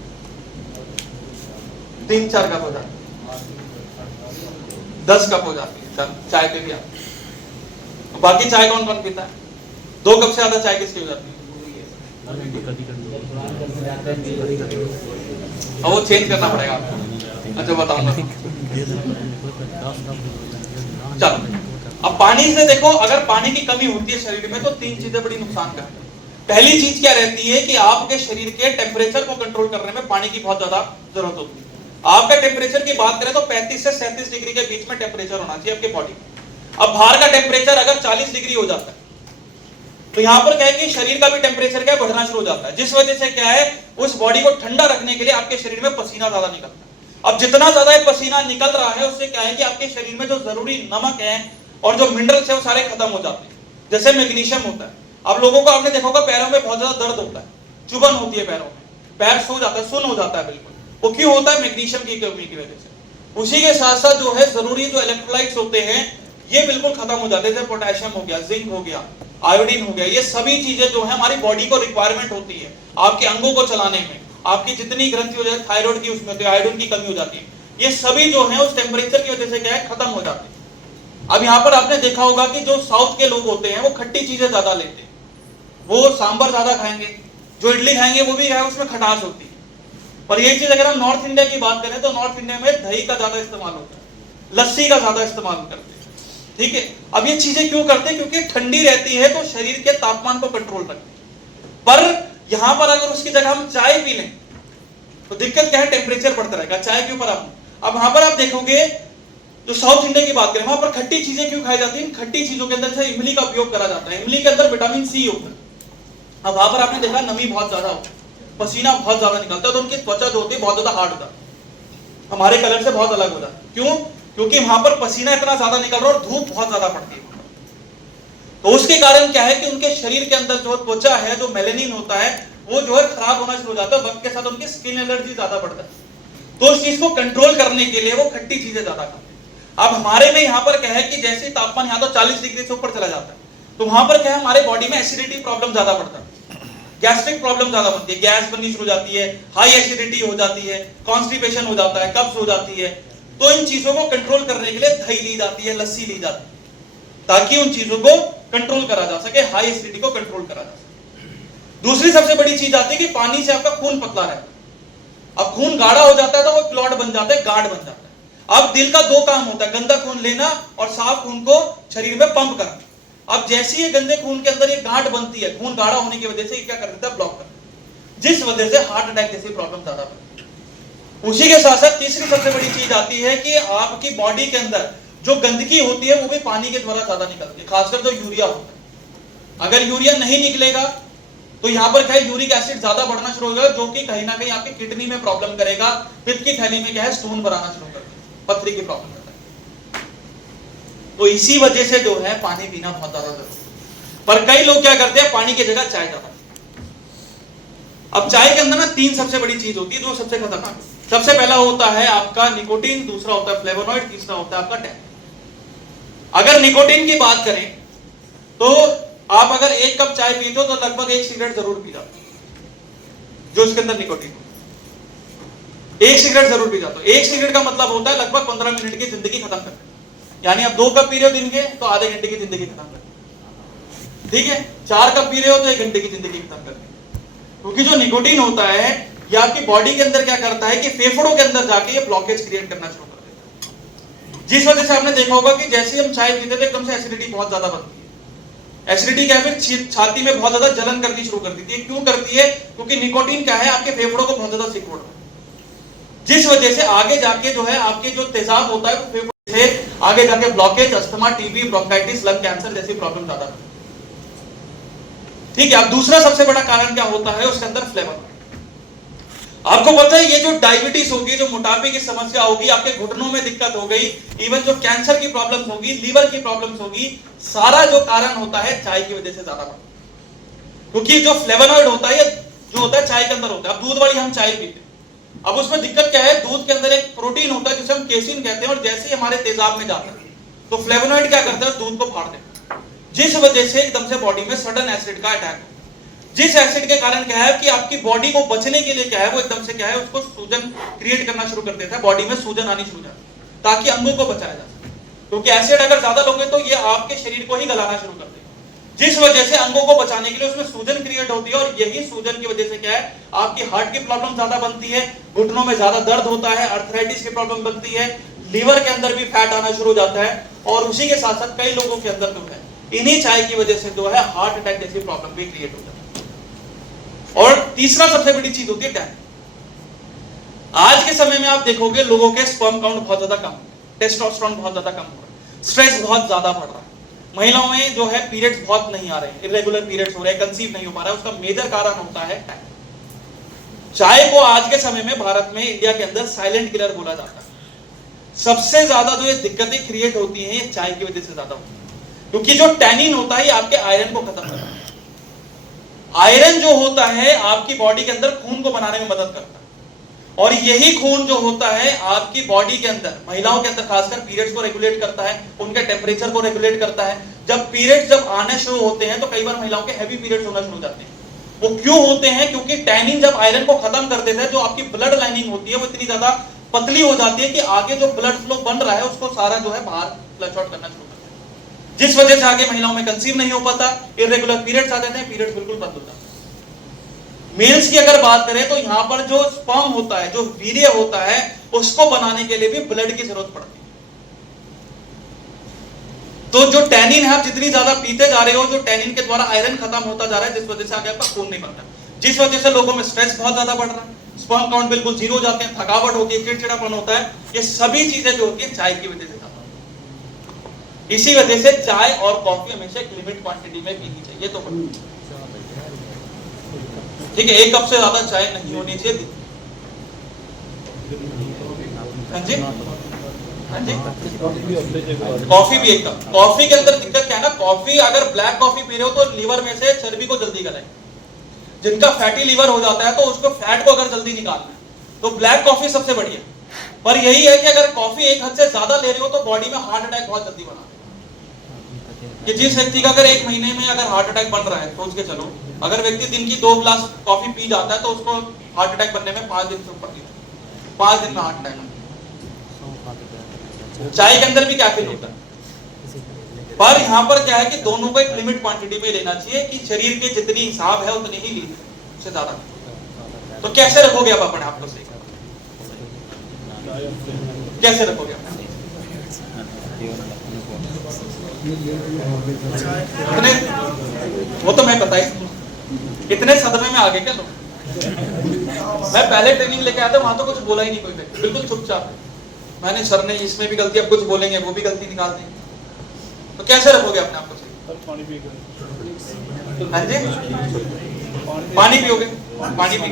3-4 कप हो जाती है, 10 कप हो जाती है चाय पे भी। आप बाकी चाय कौन कौन पीता है? 2 कप से ज्यादा चाय किसकी हो जाती है? और वो चेंज करना पड़ेगा आपको। अच्छा बताऊंगा, चलो। अब पानी से देखो, अगर पानी की कमी होती है शरीर में तो 3 चीजें बड़ी नुकसान करती है। पहली चीज क्या रहती है कि आपके शरीर के टेम्परेचर को कंट्रोल करने में पानी की बहुत ज्यादा जरूरत होती है। आपका टेम्परेचर की बात करें तो 35 से 37 डिग्री के बीच में टेम्परेचर होना चाहिए आपके बॉडी में। अब बाहर का टेम्परेचर अगर 40 डिग्री हो जाता है तो यहां पर क्या है कि शरीर का भी टेम्परेचर क्या बढ़ना शुरू हो जाता है, जिस वजह से क्या है, उस बॉडी को ठंडा रखने के लिए आपके शरीर में पसीना ज्यादा निकलता है। अब जितना ज्यादा पसीना निकल रहा है उससे क्या है कि आपके शरीर में जो जरूरी नमक है और जो मिनरल्स है वो सारे खत्म हो जाते हैं, जैसे मैग्नीशियम होता है। अब लोगों को आपने देखा होगा पैरों में बहुत ज्यादा दर्द होता है, चुभन होती है पैरों में, पैर सो जाता है, सुन्न हो जाता है बिल्कुल। वो क्यों होता है? मैग्नीशियम की कमी की वजह से। उसी के साथ साथ जो है जरूरी जो इलेक्ट्रोलाइट्स होते हैं ये बिल्कुल खत्म हो जाते हैं, जैसे पोटेशियम हो गया, जिंक हो गया, आयोडीन हो गया। ये सभी चीजें जो है हमारी बॉडी को रिक्वायरमेंट होती है आपके अंगों को चलाने में। आपकी जितनी ग्रंथि हो जाए थायराइड की, उसमें होती है, आयोडीन की कमी हो जाती है, ये सभी जो है उस टेम्परेचर की वजह से क्या है, खत्म हो जाते हैं। अब यहाँ पर आपने देखा होगा कि जो साउथ के लोग होते हैं वो खट्टी चीजें ज्यादा लेते हैं, वो सांबर ज्यादा खाएंगे, जो इडली खाएंगे वो भी है उसमें खटास होती है। पर ये चीज अगर हम नॉर्थ इंडिया की बात करें तो नॉर्थ इंडिया में दही का ज्यादा इस्तेमाल होता है, लस्सी का ज्यादा इस्तेमाल करते हैं। ठीक है, अब ये चीजें क्यों करते हैं? क्योंकि ठंडी रहती है तो शरीर के तापमान को कंट्रोल रखती है। पर यहां पर अगर उसकी जगह हम चाय पी लें तो दिक्कत क्या है, टेम्परेचर बढ़ता रहेगा। चाय के ऊपर अब वहां पर आप देखोगे जो साउथ इंडिया की बात करें वहां पर खट्टी चीजें क्यों खाई जाती हैं? खट्टी चीजों के अंदर इमली का उपयोग करा जाता है, इमली के अंदर विटामिन सी होता है। अब वहां पर आपने देखा नमी बहुत ज्यादा होती है, पसीना बहुत ज्यादा निकलता है, तो उनकी त्वचा जो होती है बहुत ज्यादा हार्ड होता है, हमारे कलर से बहुत अलग होता है। क्यों? क्योंकि वहां पर पसीना इतना ज्यादा निकल रहा है और धूप बहुत ज्यादा पड़ती है। तो उसके कारण क्या है कि उनके शरीर के अंदर जो त्वचा है, जो मेलेनिन होता है, वो जो है खराब होना शुरू हो जाता है। वक्त के साथ उनकी स्किन एलर्जी ज्यादा बढ़ता है। तो उस चीज को कंट्रोल करने के लिए वो खट्टी चीजें ज्यादा खाते हैं। अब हमारे में यहाँ पर क्या है कि जैसे तापमान यहाँ तो 40 डिग्री से ऊपर चला जाता है तो वहां पर क्या है, हमारे बॉडी में एसिडिटी प्रॉब्लम ज्यादा बढ़ता है। गैस्ट्रिक प्रॉब्लम ज्यादा बनती है, गैस बननी शुरू हो जाती है, हाई एसिडिटी हो जाती है, कॉन्स्टिपेशन हो जाता है, कब्ज हो जाती है। तो इन चीजों को कंट्रोल करने के लिए दही ली जाती है, लस्सी ली जाती है, ताकि उन चीजों को कंट्रोल करा जा सके, हाई एसिडिटी को कंट्रोल करा जा सके। दूसरी सबसे बड़ी चीज आती है कि पानी से आपका खून पतला रहता है। अब खून गाढ़ा हो जाता है तो वो क्लॉट बन जाता है, गाढ़ बन जाता है। अब दिल का दो काम होता है, गंदा खून लेना और साफ खून को शरीर में पंप करना। अब जैसे ही गंदे खून के अंदर ये गांठ बनती है, खून गाढ़ा होने की वजह से ये क्या कर देता है, ब्लॉक कर देता है, जिस वजह से हार्ट अटैक जैसी प्रॉब्लम ज्यादा बनती है। उसी के साथ साथ तीसरी सबसे बड़ी चीज आती है कि आपकी बॉडी के अंदर जो गंदगी होती है वो भी पानी के द्वारा ज्यादा निकलती है, खासकर जो यूरिया होता है। अगर यूरिया नहीं निकलेगा तो यहाँ पर क्या है, यूरिक एसिड ज्यादा बढ़ना शुरू होगा, जो कि कहीं ना कहीं आपकी किडनी में प्रॉब्लम करेगा, पित्त की थैली में क्या है, स्टोन बनाना शुरू कर देगा, पथरी की प्रॉब्लम करता है। तो इसी वजह से जो है पानी पीना बहुत ज्यादा जरूरी है। पर कई लोग क्या करते हैं, पानी की जगह चाय ज्यादा। अब चाय के अंदर ना तीन सबसे बड़ी चीज होती है जो सबसे खतरनाक है। सबसे पहला होता है आपका निकोटीन, दूसरा होता है फ्लेवोनॉइड, तीसरा होता है आपका टैनिन। अगर निकोटीन की बात करें तो आप अगर एक कप चाय पीते हो तो लगभग एक सिगरेट जरूर पी जाते हो, जो इसके अंदर निकोटीन, एक सिगरेट जरूर पी जाते हो। एक सिगरेट का मतलब होता है लगभग 15 मिनट की जिंदगी खत्म करना। यानी आप 2 कप पी रहे हो दिन के तो आधे घंटे की जिंदगी खत्म करना, ठीक है। 4 कप पी रहे हो तो 1 घंटे की जिंदगी खत्म करना। क्योंकि जो निकोटीन होता है ये आपकी बॉडी के अंदर क्या करता है कि फेफड़ों के अंदर जाके ये ब्लॉकेज क्रिएट करना शुरू कर देता है, जिस वजह से आपने देखा होगा कि जैसे हम चाय पीते थे एकदम से एसिडिटी बहुत ज्यादा बनती है। एसिडिटी क्या है, फिर छाती में बहुत ज्यादा जलन करनी शुरू कर देती है। क्यों करती है? क्योंकि निकोटीन क्या है, आपके फेफड़ों को बहुत ज्यादा सिकुड़ रहा है, जिस वजह से आगे जाके जो है आपके जो तेजाब होता है वो फेफड़े से आगे जाके blockage, asthma, TB, bronchitis, lung cancer जैसी प्रॉब्लम ज्यादा होती है, ठीक है। अब दूसरा सबसे बड़ा कारण क्या होता है, उसके अंदर फ्लेवोनॉइड। आपको पता है ये जो डायबिटीज होगी, जो मोटापे की समस्या होगी, आपके घुटनों में दिक्कत हो गई, इवन जो कैंसर की प्रॉब्लम्स होगी, लीवर की प्रॉब्लम्स होगी, सारा जो कारण होता है चाय की वजह से ज्यादा बढ़ता है। क्योंकि जो फ्लेवोनॉइड होता है जो होता है चाय के अंदर होता है। अब दूध वाली हम चाय पीते हैं, अब उसमें दिक्कत क्या है, दूध के अंदर एक प्रोटीन होता है जिसे हम केसिन कहते हैं, और जैसे ही हमारे तेजाब में जाता है तो फ्लेवोनॉइड क्या करता है, दूध को फाड़ देता है, जिस वजह से एकदम से बॉडी में सडन एसिड का अटैक। जिस एसिड के कारण क्या है कि आपकी बॉडी को बचने के लिए क्या है, वो एकदम से क्या है, उसको सूजन क्रिएट करना शुरू कर देता है, बॉडी में सूजन आनी शुरू हो जाती है, ताकि अंगों को बचाया जा सके। क्योंकि एसिड अगर ज्यादा लोगे तो ये आपके शरीर को ही गलाना शुरू कर देगा, जिस वजह से अंगों को बचाने के लिए उसमें सूजन क्रिएट होती है, और यही सूजन की वजह से क्या है, आपकी हार्ट की प्रॉब्लम ज्यादा बनती है, घुटनों में ज्यादा दर्द होता है, अर्थराइटिस की प्रॉब्लम बनती है, लीवर के अंदर भी फैट आना शुरू हो जाता है, और उसी के साथ साथ कई लोगों के अंदर जो है इन्हीं चाय की वजह से जो है हार्ट अटैक जैसी प्रॉब्लम भी क्रिएट हो जाती है। और तीसरा सबसे बड़ी चीज होती है टैनिन। आज के समय में आप देखोगे लोगों के स्पर्म काउंट बहुत ज्यादा कम, टेस्टोस्टेरोन बहुत ज्यादा कम हो रहा है, स्ट्रेस बहुत ज्यादा बढ़ रहा है, महिलाओं में जो है पीरियड्स बहुत नहीं आ रहे हैं, इरेगुलर पीरियड्स हो रहे हैं, कंसीव नहीं हो पा रहा है। उसका मेजर कारण होता है टैनिन। चाय को आज के समय में भारत में, इंडिया के अंदर साइलेंट किलर बोला जाता है। सबसे ज्यादा जो ये दिक्कतें क्रिएट होती हैं ये चाय की वजह से ज्यादा होती है, क्योंकि जो टैनिन होता है ये आपके आयरन को खत्म करता है। आयरन जो होता है आपकी बॉडी के अंदर खून को बनाने में मदद करता है, और यही खून जो होता है आपकी बॉडी के अंदर, महिलाओं के अंदर खासकर पीरियड्स को रेगुलेट करता है, उनके टेम्परेचर को रेगुलेट करता है। जब पीरियड्स जब आने शुरू होते हैं तो कई बार महिलाओं के हैवी पीरियड्स होना शुरू हो जाते हैं। वो क्यों होते हैं? क्योंकि टैनिन जब आयरन को खत्म कर देता है, जो आपकी ब्लड लाइनिंग होती है वो इतनी ज्यादा पतली हो जाती है कि आगे जो ब्लड फ्लो बन रहा है उसको सारा जो है बाहर फ्लश आउट करना शुरू करता है, जिस वजह से आगे महिलाओं में कंसीव नहीं हो पाता, इरेगुलर पीरियड्स आ जाते हैं, पीरियड्स बिल्कुल बंद हो जाते हैं। मेल्स की अगर बात करें तो यहाँ पर जो स्पर्म होता है, जो वीर्य होता है, उसको बनाने के लिए भी ब्लड की जरूरत पड़ती है। तो जो टैनिन है आप जितनी ज्यादा पीते जा रहे हो, जो टैनिन के द्वारा आयरन खत्म होता जा रहा है, जिस वजह से आगे आपका खून नहीं बनता, जिस वजह से लोगों में स्ट्रेस बहुत ज्यादा बढ़ रहा है, स्पर्म काउंट बिल्कुल जीरो हो जाते हैं, थकावट होती है, चिड़चिड़ापन होता है। ये सभी चीजें जो होती है चाय की वजह से ज्यादा होती है। इसी वजह से चाय और कॉफी हमेशा एक लिमिट क्वांटिटी में पीनी चाहिए। तो ठीक है, 1 कप से ज्यादा चाय नहीं होनी चाहिए। हाँ जी, हाँ जी, कॉफी भी 1 कप। कॉफी के अंदर दिक्कत क्या है ना, कॉफी अगर ब्लैक कॉफी पी रहे हो तो लीवर में से चर्बी को जल्दी गलाएगी। जिनका फैटी लीवर हो जाता है तो उसको फैट को अगर जल्दी निकालना है तो ब्लैक कॉफी सबसे बढ़िया। पर यही है कि अगर कॉफी एक हद से ज्यादा ले रहे हो तो बॉडी में हार्ट अटैक बहुत जल्दी बना कि जिस व्यक्ति का अगर 1 महीने में अगर हार्ट अटैक बन रहा है, सोच के चलो अगर व्यक्ति दिन की 2 गिलास कॉफी पी जाता है तो उसको हार्ट अटैक बनने में 5 दिन से ऊपर नहीं लगता। 5 दिन में हार्ट अटैक। चाय के अंदर भी कैफीन होता है, पर यहाँ पर क्या है कि दोनों को एक लिमिट क्वांटिटी में लेना चाहिए कि शरीर के जितनी हिसाब है उतनी ही लीजिए, उससे ज्यादा। तो कैसे रखोगे आप अपने आप को सही? कैसे रखोगे इतने, वो तो मैं पता ही, इतने सदमे में आगे क्या लोग। मैं पहले ट्रेनिंग लेके आया था, वहां तो कुछ बोला ही नहीं कोई व्यक्ति, बिल्कुल चुपचाप। मैंने सर ने इसमें भी गलती, अब कुछ बोलेंगे वो भी गलती निकाल देंगे। तो कैसे रखोगे अपने आप को सही? हाँ जी, पानी पियोगे, पानी पी,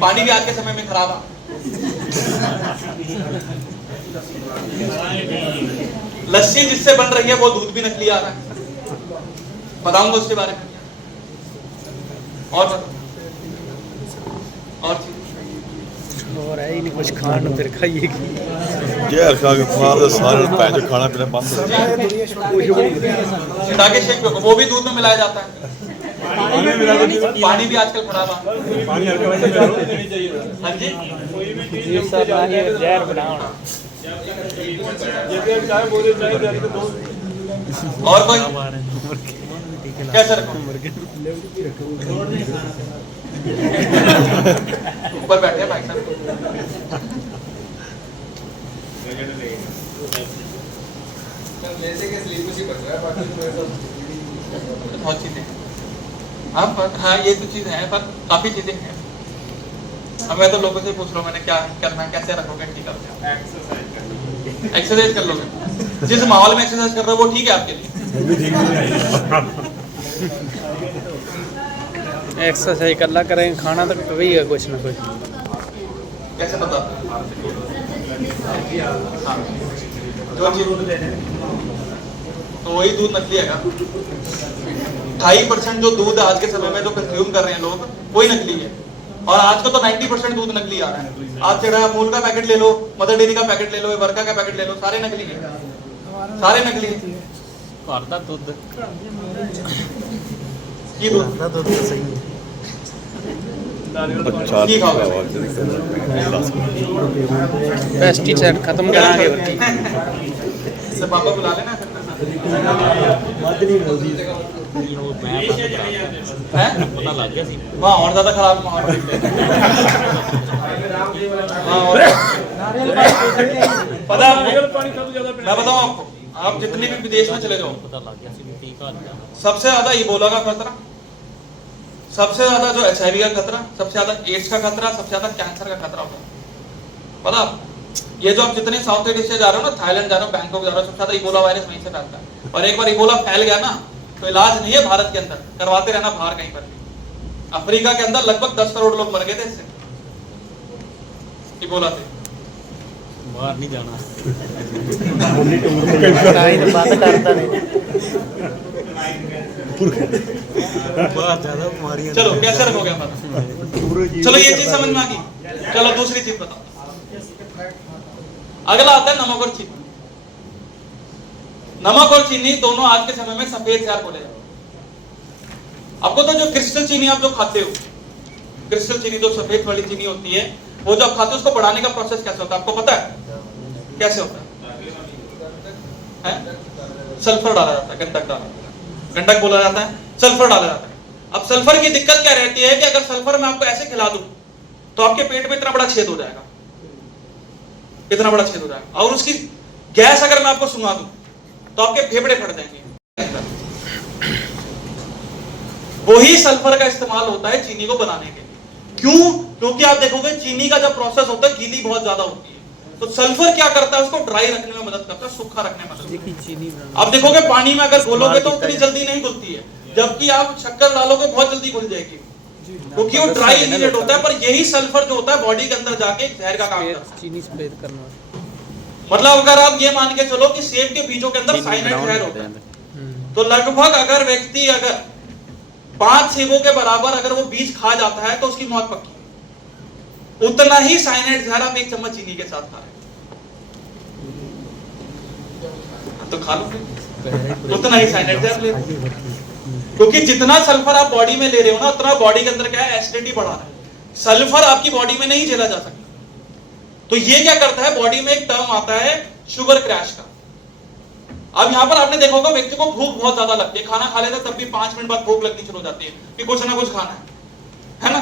पानी भी आज के समय में खराब है। लस्सी जिससे बन रही है वो दूध भी नकली आ रहा है, बताऊंगा उसके बारे में। और और है ही नहीं कुछ खाना, फिर खाइए जहर खा के मार दे सारे पैसे खाना पीना बंद हो गया। ताकि शेक वो भी दूध में मिलाया जाता है। पानी भी आजकल खराब है। हाँ जी, जहर बनाओ। और कोई कैसे रखो? ऊपर बैठे हैं भाई साहब। बहुत चीजें हैं। हाँ ये तो चीज है, पर काफी चीजें हैं। अब मैं तो लोगों से पूछ रहा हूँ, मैंने क्या करना है, कैसे रखोगे? ठीक है, एक्सरसाइज कर लोगे। जिस माहौल में एक्सरसाइज कर रहे हो वो ठीक है आपके लिए। एक्सरसाइज करना करेंगे, खाना तो वही है कुछ ना कुछ। कैसे पता? हाँ, जो चीज तो वही दूध नकली है। 2.5% जो दूध आज के समय में जो कंज्यूम कर रहे हैं लोग, वही नकली है। और आज का तो 90% दूध नकली आ रहा है। आज चढ़ा अमूल का पैकेट ले लो, मदर डेयरी का पैकेट ले लो, वर्का का पैकेट ले लो, सारे नकली है, सारे नकली है। घर का दूध की दूध सही है। की खाओ। पेस्टिसाइड खत्म करांगे। सब पापा बुला लेना फिर। पता लग गया सी। वहाँ और ज्यादा खराब माहौल। पता मैं बताऊँ आपको, आप जितने भी विदेश में चले जाओ, पता लग गया सी टीका सबसे ज्यादा इबोला का खतरा, सबसे ज्यादा जो HIV का खतरा, सबसे ज्यादा एड्स का खतरा, सबसे ज्यादा कैंसर का खतरा होता है। पता ये जो आप जितने साउथ एशिया जा रहे हो ना, थाईलैंड जा रहे हो, बैंकॉक जा रहे हो, सबसे ज्यादा इबोला वायरस वहीं से फैलता है। और एक बार इबोला फैल गया ना तो इलाज नहीं है भारत के अंदर, करवाते रहना बाहर कहीं पर भी। अफ्रीका के अंदर लगभग 10 करोड़ लोग मर गए थे इससे, इबोला से। बाहर नहीं जाना। बात करता नहीं। बाहर ज्यादा बीमारियां। चलो कैसे रखोगे आप? चलो ये चीज समझ में आ गई। चलो दूसरी चीज बताओ। अगला आता है नमक और चीनी। नमक और चीनी दोनों आज के समय में सफेद जहर बोले जाते हैं। आपको तो जो क्रिस्टल चीनी आप जो खाते हो, क्रिस्टल चीनी जो सफेद वाली चीनी होती है, वो जो आप खाते हो उसको बढ़ाने का प्रोसेस कैसे होता है आपको पता है? कैसे होता है? सल्फर डाला जाता है, गंधक डाला जाता है, गंधक बोला जाता है, सल्फर डाला जाता है। अब सल्फर की दिक्कत क्या रहती है कि अगर सल्फर मैं आपको ऐसे खिला दूं तो आपके पेट में इतना बड़ा छेद हो जाएगा, इतना बड़ा छेद हो जाएगा। और उसकी गैस अगर मैं आपको सुंघा दूं तो आपके फेफड़े फट जाएंगे। वही सल्फर का इस्तेमाल होता है चीनी को बनाने के लिए। क्यों? क्योंकि आप देखोगे चीनी का जब प्रोसेस होता है गीली बहुत ज्यादा होती है, तो सल्फर क्या करता है? उसको ड्राई रखने में मदद करता है, सूखा रखने में मदद करता है। आप देखोगे पानी में अगर घोलोगे तो उतनी जल्दी नहीं घुलती है, जबकि आप शक्कर डालोगे बहुत जल्दी घुल जाएगी, क्योंकि वो ड्राई एलिमेंट होता है। पर यही सल्फर जो होता है बॉडी के अंदर जाके जहर का काम करता है। चीनी सफेद करना। मतलब अगर आप ये मान के चलो कि सेब के बीजों के अंदर साइनाइड जहर होता है, तो लगभग अगर व्यक्ति अगर 5 सेबों के बराबर अगर वो बीज खा जाता है तो उसकी मौत पक्की है। उतना ही साइनाइड जहर आप 1 चम्मच चीनी के साथ खा रहे हैं, तो खा लो फिर उतना ही साइनाइड जहर ले। क्योंकि जितना सल्फर आप बॉडी में ले रहे हो ना, उतना बॉडी के अंदर क्या है, एसिडिटी बढ़ा रहा है। सल्फर आपकी बॉडी में नहीं झेला जा सकता, तो ये क्या करता है, बॉडी में एक टर्म आता है शुगर क्रैश का। अब यहां पर आपने देखा होगा व्यक्ति को भूख बहुत ज्यादा लगती है, खाना खा लेता तब भी 5 मिनट बाद भूख लगनी शुरू हो जाती है कि कुछ ना कुछ खाना है ना।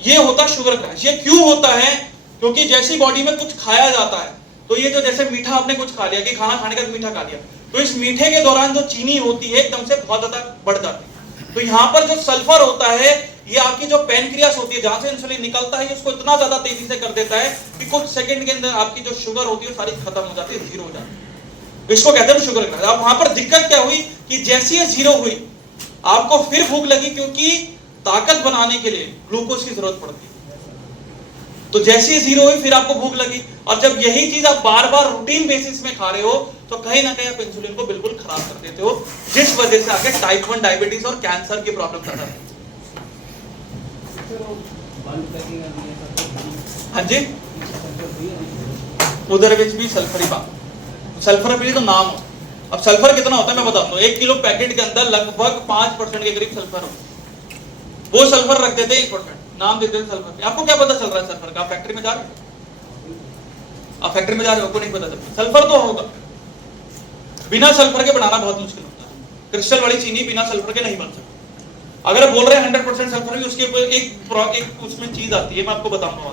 ये होता है शुगर क्रैश। ये क्यों होता है? क्योंकि जैसी बॉडी में कुछ खाया जाता है, तो ये जो जैसे मीठा आपने कुछ खा लिया, कि खाना खाने के बाद मीठा खा लिया, तो इस मीठे के दौरान जो चीनी होती है एकदम से बहुत ज्यादा बढ़ जाती है। तो यहाँ पर जो सल्फर होता है, ये आपकी जो पेनक्रियास होती है, जहां से इंसुलिन निकलता है, उसको इतना ज्यादा तेजी से कर देता है कि कुछ सेकंड के अंदर आपकी जो शुगर होती है सारी खत्म हो जाती है, जीरो हो जाती है। इसको कहते हैं शुगर क्रैश। अब वहां पर दिक्कत क्या हुई कि जैसी ये जीरो हुई, आपको फिर भूख लगी, क्योंकि ताकत बनाने के लिए ग्लूकोज की जरूरत पड़ती है। तो जैसी जीरो हुई फिर आपको भूख लगी, और जब यही चीज आप बार बार रूटीन बेसिस में खा रहे हो, तो कहीं ना कहीं आप इंसुलिन को बिल्कुल खराब कर देते हो, जिस वजह से आगे टाइप 1 डायबिटीज और कैंसर की प्रॉब्लम पैदा होती है। हाँ जी, उधर भी सल्फर ही सल्फर भी तो नाम हो। अब सल्फर कितना होता है मैं बताता हूँ। 1 किलो पैकेट के अंदर लगभग 5% के करीब सल्फर हो, वो सल्फर रख देते हैं 1%, नाम देते हैं सल्फर। आपको क्या पता चल रहा है सल्फर का? आप फैक्ट्री में जा रहे हो, आप फैक्ट्री में जा रहे हो, आपको नहीं पता चलता। सल्फर तो होगा, बिना सल्फर के बनाना बहुत मुश्किल होता है। क्रिस्टल वाली चीनी बिना सल्फर के नहीं बन सकती। अगर आप बोल रहे हैं 100% सल्फर, उसके ऊपर एक उसमें चीज आती है, मैं आपको बताऊंगा,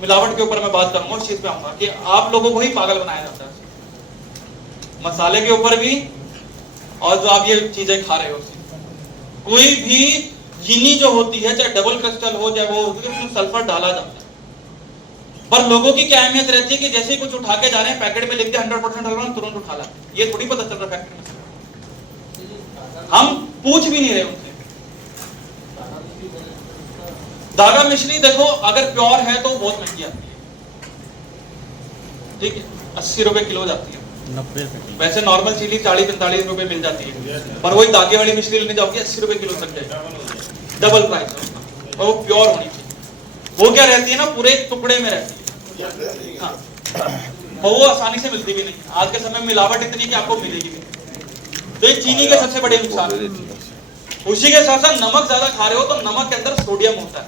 मिलावट के ऊपर मैं बात करूंगा, उस चीज पे आऊंगा कि आप लोगों को ही पागल बनाया जाता है मसाले के ऊपर भी, और जो आप ये चीजें खा रहे हो। कोई भी चीनी जो होती है, चाहे डबल क्रिस्टल हो चाहे वो होती है, उसमें सल्फर डाला जाता है। पर लोगों की क्या अहमियत रहती है कि जैसे ही कुछ उठा के जा रहे हैं, पैकेट में लिख दिया 100% डाल रहा हूं, तुरंत उठा ला। ये थोड़ी पता चल रहा फैक्ट्री में, हम पूछ भी नहीं रहे उनसे। धागा मिश्री देखो, अगर प्योर है तो बहुत महंगी आती है, ठीक है, 80 रुपए किलो जाती है। वैसे नॉर्मल चीनी 40-45 रुपए मिल जाती है, पर वही धागे वाली मिश्री लेने जाओगे 80 रुपए किलो तक जाएगा, डबल प्राइस है। और वो प्योर होनी चाहिए। वो क्या रहती है ना, पूरे टुकड़े में रहती है, हाँ, और वो आसानी से मिलती भी नहीं। आज के समय में मिलावट इतनी कि आपको मिलेगी भी। तो ये चीनी के सबसे बड़े नुकसान है। उसी के साथ साथ नमक ज्यादा खा रहे हो, तो नमक के अंदर सोडियम होता है।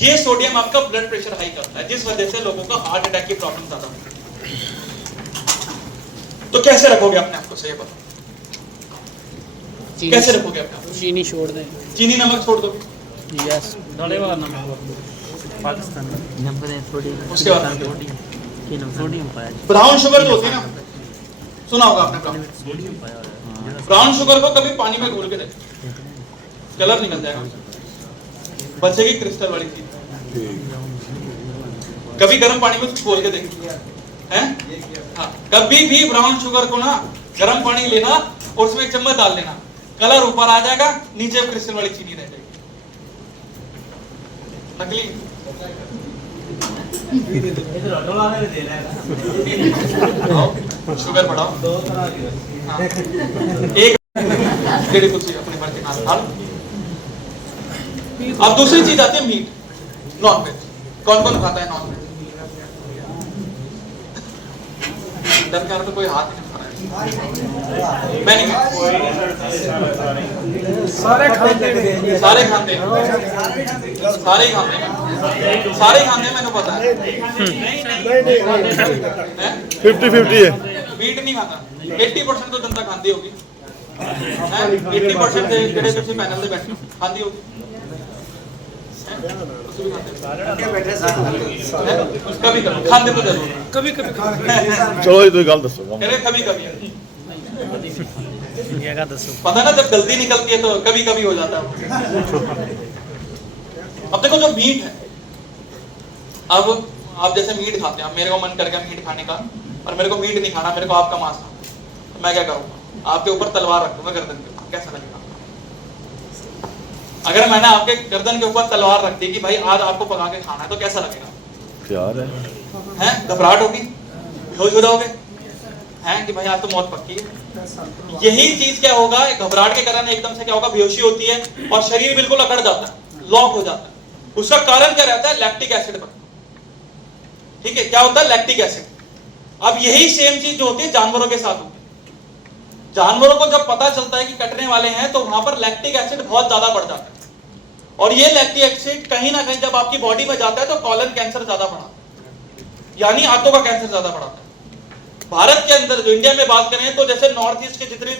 ये सोडियम आपका ब्लड प्रेशर हाई करता है, जिस वजह से लोगों को हार्ट अटैक की प्रॉब्लम ज्यादा होती है। तो कैसे रखोगे अपने आप को, सही बताओ, कैसे रखोगे अपने आप को? चीनी छोड़ दें। चीनी नमक छोड़ दोगे? यस। डले वाला नमक पाकिस्तान उसके बाद ब्राउन शुगर जो होती है ना, सुना होगा आपने, ब्राउन शुगर को कभी पानी में घोल के देखो, कलर निकल जाएगा, बचेगी क्रिस्टल वाली चीज। कभी गर्म पानी में घोल के देखो, हैं? हाँ, कभी भी ब्राउन शुगर को ना गर्म पानी लेना और उसमें 1 चम्मच डाल लेना, कलर ऊपर आ जाएगा, नीचे क्रिस्टल वाली चीनी रह जाएगी, नकली। शुगर बढ़ाओ, हाँ। एक डेढ़ कुर्सी अपने भर के नाल। अब दूसरी चीज आती है मीट, नॉन वेज। कौन कौन खाता है नॉन वेज? डर के तो कोई हाथ ही नहीं उठा रहा है। मैं नहीं, सारे खाते हैं, सारे खाते हैं, मैंने पता है। 50-50 है। मीट नहीं खाता, 80% तो जनता खाती होगी, 80% ਜਿਹੜੇ ਤੁਸੀਂ ਪੈਨਲ ਤੇ ਬੈਠੇ ਖਾਂਦੀ ਹੋਗੀ, ਤੁਸੀਂ ਵੀ ਖਾਂਦੇ ਹੋ, उसका भी खाते तो जरूर कभी कभी चलो ये तो गल दसो। कभी कभी ये दसो। पता ना, जब गलती निकलती है तो कभी कभी हो जाता है। अब देखो जो मीट है, अब आप जैसे मीट खाते हैं, अब मेरे को मन कर गया मीट खाने का और मेरे को मीट नहीं खाना, मेरे को आपका मांस खाना, तो मैं क्या करूंगा? आपके ऊपर तलवार रख दूंगा गर्दन के ऊपर, कैसा लगेगा? अगर मैंने आपके गर्दन के ऊपर तलवार रख दी कि भाई आज आपको पका के खाना है, तो कैसा लगेगा? प्यार है, हैं? घबराहट होगी, बेहोश हो जाओगे, हैं कि भाई आज तो मौत पक्की है। यही चीज क्या होगा, घबराहट के कारण एकदम से क्या होगा, बेहोशी होती है और शरीर बिल्कुल अकड़ जाता है, लॉक हो जाता है। उसका कारण क्या रहता है? लैक्टिक एसिड पर, ठीक है, क्या होता है? Lactic acid. अब यही सेम चीज जो होती है जानवरों के साथ होती है। जानवरों को जब पता चलता है कि कटने वाले हैं तो वहां पर लैक्टिक एसिड बहुत ज्यादा बढ़ जाता है, और ये लैक्टिक एसिड कहीं ना कहीं जब आपकी बॉडी में जाता है तो कॉलन कैंसर ज्यादा बढ़ाता है, यानी आंतों का कैंसर ज्यादा बढ़ाता है। भारत के अंदर जो इंडिया में बात करें तो जैसे नॉर्थ ईस्ट के जितने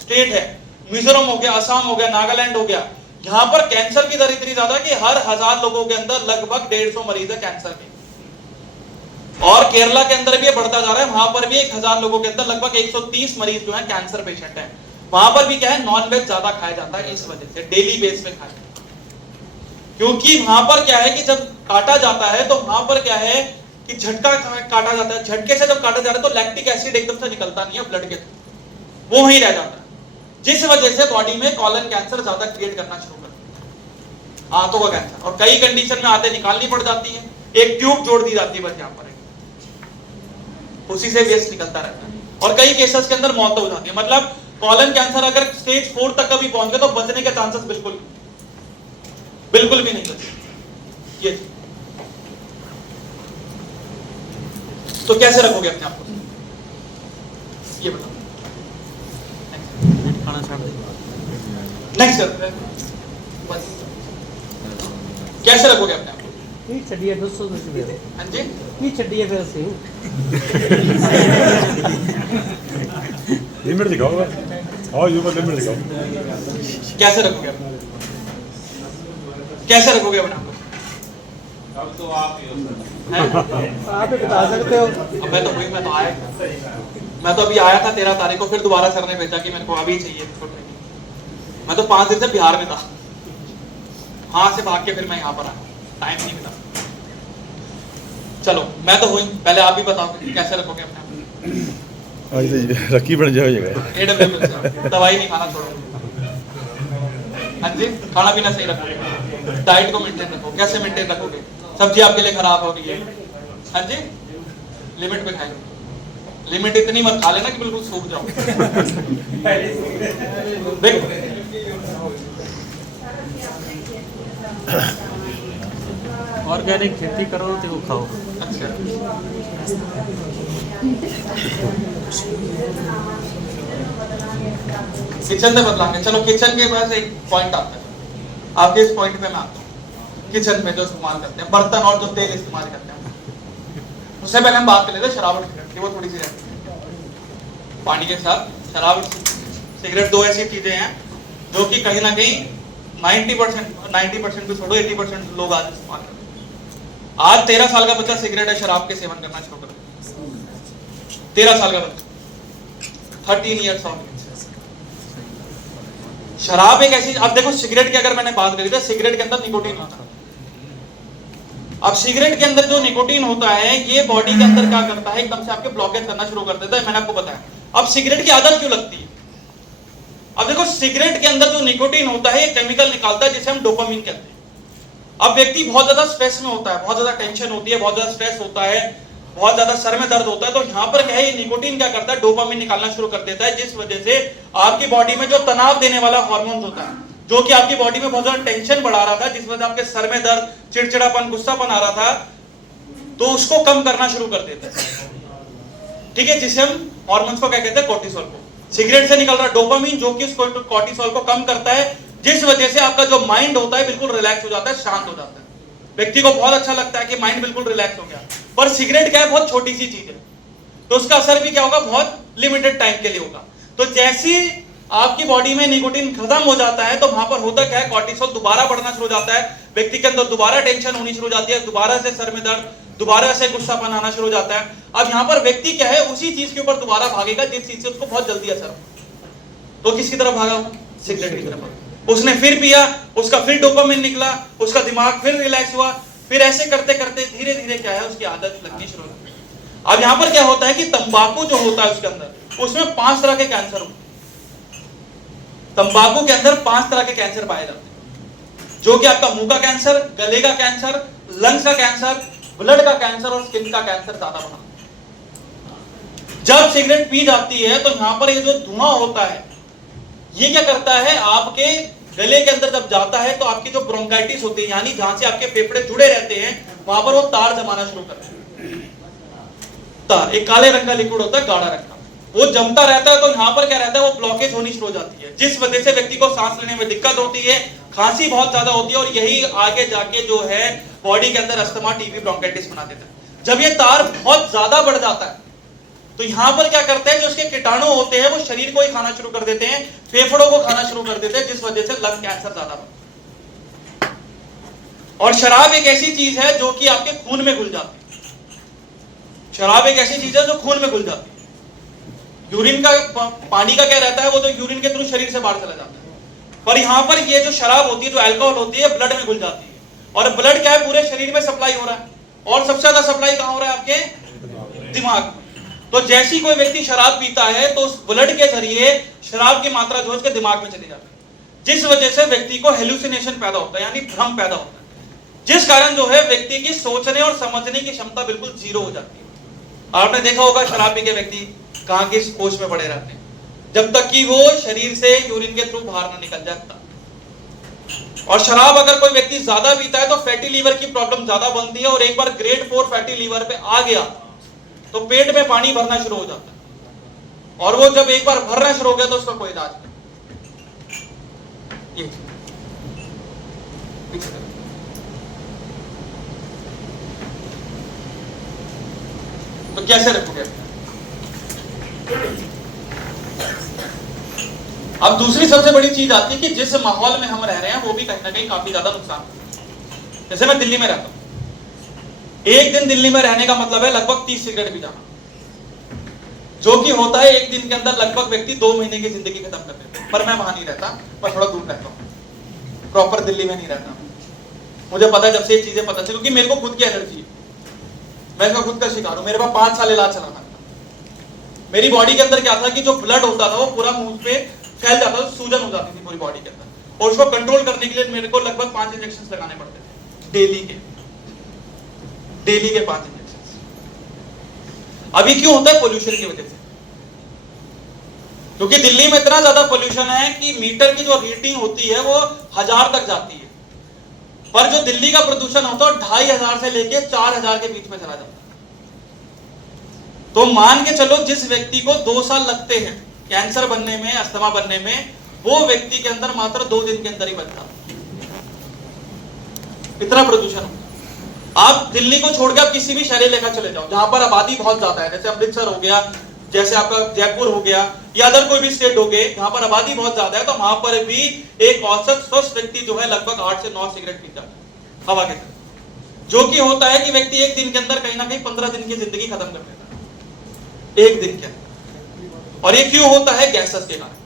स्टेट है, मिजोरम हो गया, असम हो गया, नागालैंड हो गया, यहाँ पर कैंसर की दर इतनी ज्यादा कि हर 1000 लोगों के अंदर लगभग 150 मरीज है कैंसर के। और केरला के अंदर भी ये बढ़ता जा रहा है, वहां पर भी 1000 लोगों के अंदर लगभग 130 मरीज जो है कैंसर पेशेंट है। वहां पर भी क्या है, नॉन वेज ज्यादा खाया जाता है, इस वजह से डेली बेस पे खाया जाता है। क्योंकि वहां पर क्या है कि जब काटा जाता है तो वहां पर क्या है कि झटका काटा जाता है, झटके से जब काटा जाता है तो लैक्टिक एसिड एकदम से निकलता नहीं है ब्लड के थ्रू, वो वहीं रह जाता है, जिस वजह से बॉडी में कॉलन कैंसर ज्यादा क्रिएट करना शुरू करता है, आंतों का कैंसर। और कई कंडीशन में आंतें निकालनी पड़ जाती है, एक ट्यूब जोड़ दी जाती है बस यहाँ पर, उसी से वेस्ट निकलता रहता है, और कई केसेस के अंदर मौत हो जाती है। मतलब कॉलन कैंसर अगर स्टेज 4 तक कभी पहुंच गए तो बचने के चांसेस बिल्कुल भी नहीं बचते। ये तो कैसे रखोगे अपने आप को, ये बताओ। खाना छोड़ दे। नेक्स्ट सर, बस कैसे रखोगे अपने आप को? ਕੀ ਛੱਡੀਏ ਦੱਸੋ ਤੁਸੀਂ ਫਿਰ हाँ जी, ਕੀ ਛੱਡੀਏ ਫਿਰ ਅਸੀਂ लिमिट दिखाओ आओ यू पर लिमिट दिखाओ कैसे रखोगे अपने, कैसे रखोगे अपने आप को? अब तो आप ही हो सकते हैं? आप ही बता सकते हो। अब मैं तो आया, मैं तो अभी आया था 13 तारीख को, फिर दोबारा सर ने भेजा कि मेरे को अभी चाहिए। मैं तो 5 दिन से बिहार में था, वहां से भाग के फिर मैं यहाँ पर आया, टाइम नहीं मिला। चलो मैं तो हुई, पहले आप ही बताओ कैसे रखोगे अपने आप? आज तो रखी बन जाएगा AWS दवाई नहीं खाना छोड़ो। हाँ जी, खाना पीना सही रखोगे, डाइट को मेंटेन रखो। कैसे मेंटेन रखोगे? सब्जी आपके लिए खराब हो गई है, हाँ जी, लिमिट पे खाएंगे। लिमिट इतनी मत खा लेना कि बिल्कुल सूख जाओ। देखो ऑर्गेनिक खेती करो तो वो खाओ। अच्छा, किचन से बदलाएंगे। चलो किचन के पास एक पॉइंट आता है, आपके इस पॉइंट पे मैं आता हूँ। किचन में जो इस्तेमाल करते हैं बर्तन और जो तेल इस्तेमाल करते हैं, उससे पहले हम बात कर लेते हैं शराब और सिगरेट की। वो थोड़ी सी रहती है पानी के साथ। शराब सिगरेट दो ऐसी चीजें हैं जो कि कहीं ना कहीं 90% भी छोड़ो 80% लोग आज इस्तेमाल करते हैं। आज 13 साल का बच्चा सिगरेट या शराब के सेवन करना शुरू कर, 13 साल का बच्चा, 13 ईयर्स ऑफ। शराब एक ऐसी, अब देखो सिगरेट की अगर मैंने बात करी तो सिगरेट के अंदर निकोटीन होता है। अब सिगरेट के अंदर जो निकोटीन होता है ये बॉडी के अंदर क्या करता है, एकदम से आपके ब्लॉकेज करना शुरू कर देता है। मैंने आपको बताया। अब सिगरेट की आदत क्यों लगती है? अब देखो सिगरेट के अंदर जो निकोटीन होता है ये केमिकल निकालता है जिसे हम डोपामिन कहते हैं। अब व्यक्ति बहुत ज्यादा स्ट्रेस में होता है, बहुत ज्यादा टेंशन होती है, बहुत ज्यादा स्ट्रेस होता है, बहुत ज्यादा सर में दर्द होता है, तो यहाँ पर क्या है, ये निकोटीन क्या करता है, डोपामिन निकालना शुरू कर देता है, जिस वजह से आपकी बॉडी में जो तनाव देने वाला हार्मोन होता है, जो कि आपकी बॉडी में बहुत ज्यादा टेंशन बढ़ा रहा था, जिस वजह से आपके सर में दर्द, चिड़चिड़ापन, गुस्सापन आ रहा था, तो उसको कम करना शुरू कर देता है। ठीक है, जिसे हम हार्मोन्स को क्या कहते हैं, कोर्टिसोल को। सिगरेट से निकल रहा डोपामिन जो कि कोर्टिसोल को कम करता है, जिस वजह से आपका जो माइंड होता है बिल्कुल रिलैक्स हो जाता है, शांत हो जाता है। व्यक्ति को बहुत अच्छा लगता है कि माइंड बिल्कुल रिलैक्स हो गया। पर सिगरेट क्या है, बहुत छोटी सी चीज है, तो उसका असर भी क्या होगा, बहुत लिमिटेड टाइम के लिए होगा। तो जैसी आपकी बॉडी में निकोटीन खत्म हो जाता है तो वहां पर होता क्या है, कोर्टिसोल दोबारा बढ़ना शुरू हो जाता है, व्यक्ति के अंदर दोबारा टेंशन होनी शुरू हो जाती है, दोबारा से सर में दर्द, दोबारा से गुस्सापन आना शुरू हो जाता है। अब यहाँ पर व्यक्ति क्या है, उसी चीज के ऊपर दोबारा भागेगा जिस चीज से उसको बहुत जल्दी असर हो। तो किसकी तरफ भागा होगा, सिगरेट की तरफ। उसने फिर पिया, उसका फिर डोपामिन निकला, उसका दिमाग फिर रिलैक्स हुआ, फिर ऐसे करते करते धीरे धीरे क्या है, उसकी आदत लगनी शुरू हो गई। अब यहाँ पर क्या होता है कि तंबाकू जो होता है उसके अंदर, उसमें 5 तरह के कैंसर होते हैं। तंबाकू के अंदर 5 तरह के कैंसर पाए जाते हैं, जो कि आपका मुंह का कैंसर, गले का कैंसर, लंग्स का कैंसर, ब्लड का कैंसर और स्किन का कैंसर ज्यादा बना। जब सिगरेट पी जाती है तो यहाँ पर ये जो धुआं होता है ये क्या करता है, आपके गले के अंदर जब जाता है तो आपकी जो ब्रोंकाइटिस होती है, यानी जहां से आपके फेफड़े जुड़े रहते हैं, वहां पर वो तार जमाना शुरू करते हैं। तार एक काले रंग का लिक्विड होता है, गाढ़ा रंग का, वो जमता रहता है तो यहाँ पर क्या रहता है, वो ब्लॉकेज होनी शुरू हो जाती है, जिस वजह से व्यक्ति को सांस लेने में दिक्कत होती है, खांसी बहुत ज्यादा होती है, और यही आगे जाके जो है बॉडी के अंदर अस्थमा, टीबी, ब्रोंकाइटिस बना देता है। जब ये तार बहुत ज्यादा बढ़ जाता है तो यहाँ पर क्या करते हैं, जो उसके कीटाणु होते हैं वो शरीर को ही खाना शुरू कर देते हैं, फेफड़ों को खाना शुरू कर देते हैं, जिस वजह से लंग कैंसर ज्यादा बढ़ता है। और शराब एक ऐसी चीज है जो कि आपके खून में घुल जाती है। शराब एक ऐसी चीज है जो खून में घुल जाती है। यूरिन का, पानी का क्या रहता है, वो तो यूरिन के थ्रू शरीर से बाहर चला जाता है, पर यहाँ पर ये जो शराब होती है, जो अल्कोहल होती है, ब्लड में घुल जाती है, और ब्लड क्या है, पूरे शरीर में सप्लाई हो रहा है, और सबसे ज्यादा सप्लाई कहाँ हो रहा है, आपके दिमाग में। तो जैसी कोई व्यक्ति शराब पीता है तो उस ब्लड के जरिए शराब की मात्रा जो है उसके दिमाग में चली जाती है, जिस वजह से व्यक्ति को हेलुसिनेशन पैदा होता है, यानी भ्रम पैदा होता है, जिस कारण जो है व्यक्ति की सोचने और समझने की क्षमता बिल्कुल जीरो हो जाती है। आपने देखा होगा शराब पी के व्यक्ति कहाँ के होश में पड़े रहते हैं, जब तक कि वो शरीर से यूरिन के थ्रू बाहर ना निकल जाता। और शराब अगर कोई व्यक्ति ज्यादा पीता है तो फैटी लीवर की प्रॉब्लम ज्यादा बनती है, और एक बार ग्रेड 4 फैटी लीवर पे आ गया तो पेट में पानी भरना शुरू हो जाता है, और वो जब एक बार भरना शुरू हो गया तो उसका कोई इलाज नहीं। तो कैसे रखोगे? अब दूसरी सबसे बड़ी चीज आती है कि जिस माहौल में हम रह रहे हैं वो भी कहीं ना कहीं काफी ज्यादा नुकसान है। जैसे मैं दिल्ली में रहता हूं, एक दिन दिल्ली में रहने का मतलब है लगभग 30 सिगरेट पी जाना, जो कि होता है एक दिन के अंदर लगभग व्यक्ति 2 महीने की जिंदगी खत्म कर देता है। पर मैं वहां नहीं रहता, मैं थोड़ा दूर रहता हूँ, प्रॉपर दिल्ली में नहीं रहता। मुझे पता है, जब से ये चीजें पता चली, क्योंकि मेरे को खुद की एलर्जी है, मैं इसका खुद का शिकार हूं। मेरे पास 5 साल इलाज चला था। मेरी बॉडी के अंदर क्या था कि जो ब्लड होता था वो पूरा मुंह पे फैल जाता था, सूजन हो जाती थी पूरी बॉडी के अंदर, और उसको कंट्रोल करने के लिए मेरे को लगभग 5 इंजेक्शन लगाने पड़ते थे डेली के 5 इंजेक्शन। अभी क्यों होता है? पोल्यूशन की वजह से, क्योंकि दिल्ली में इतना ज्यादा पोल्यूशन है कि मीटर की जो रीडिंग होती है वो 1000 तक जाती है, पर जो दिल्ली का प्रदूषण होता है 2500 से लेके 4000 के बीच में चला जाता है। तो मान के चलो जिस व्यक्ति को 2 साल लगते हैं कैंसर बनने में, अस्थमा बनने में, वो व्यक्ति के अंदर मात्र 2 दिन के अंदर ही बनता। इतना प्रदूषण। आप दिल्ली को छोड़ के आप किसी भी शहर लेकर चले जाओ जहां पर आबादी बहुत ज्यादा है, जैसे अमृतसर हो गया, जैसे आपका जयपुर हो गया, या अदर कोई भी स्टेट हो गए जहां पर आबादी बहुत ज्यादा है, तो वहां पर भी एक औसत स्वस्थ व्यक्ति जो है लगभग 8 से 9 सिगरेट पीता है हवा के साथ, जो कि होता है कि व्यक्ति एक दिन के अंदर कहीं ना कहीं 15 दिन की जिंदगी खत्म कर देता है, एक दिन के अंदर। और ये क्यों होता है? गैसेस के कारण।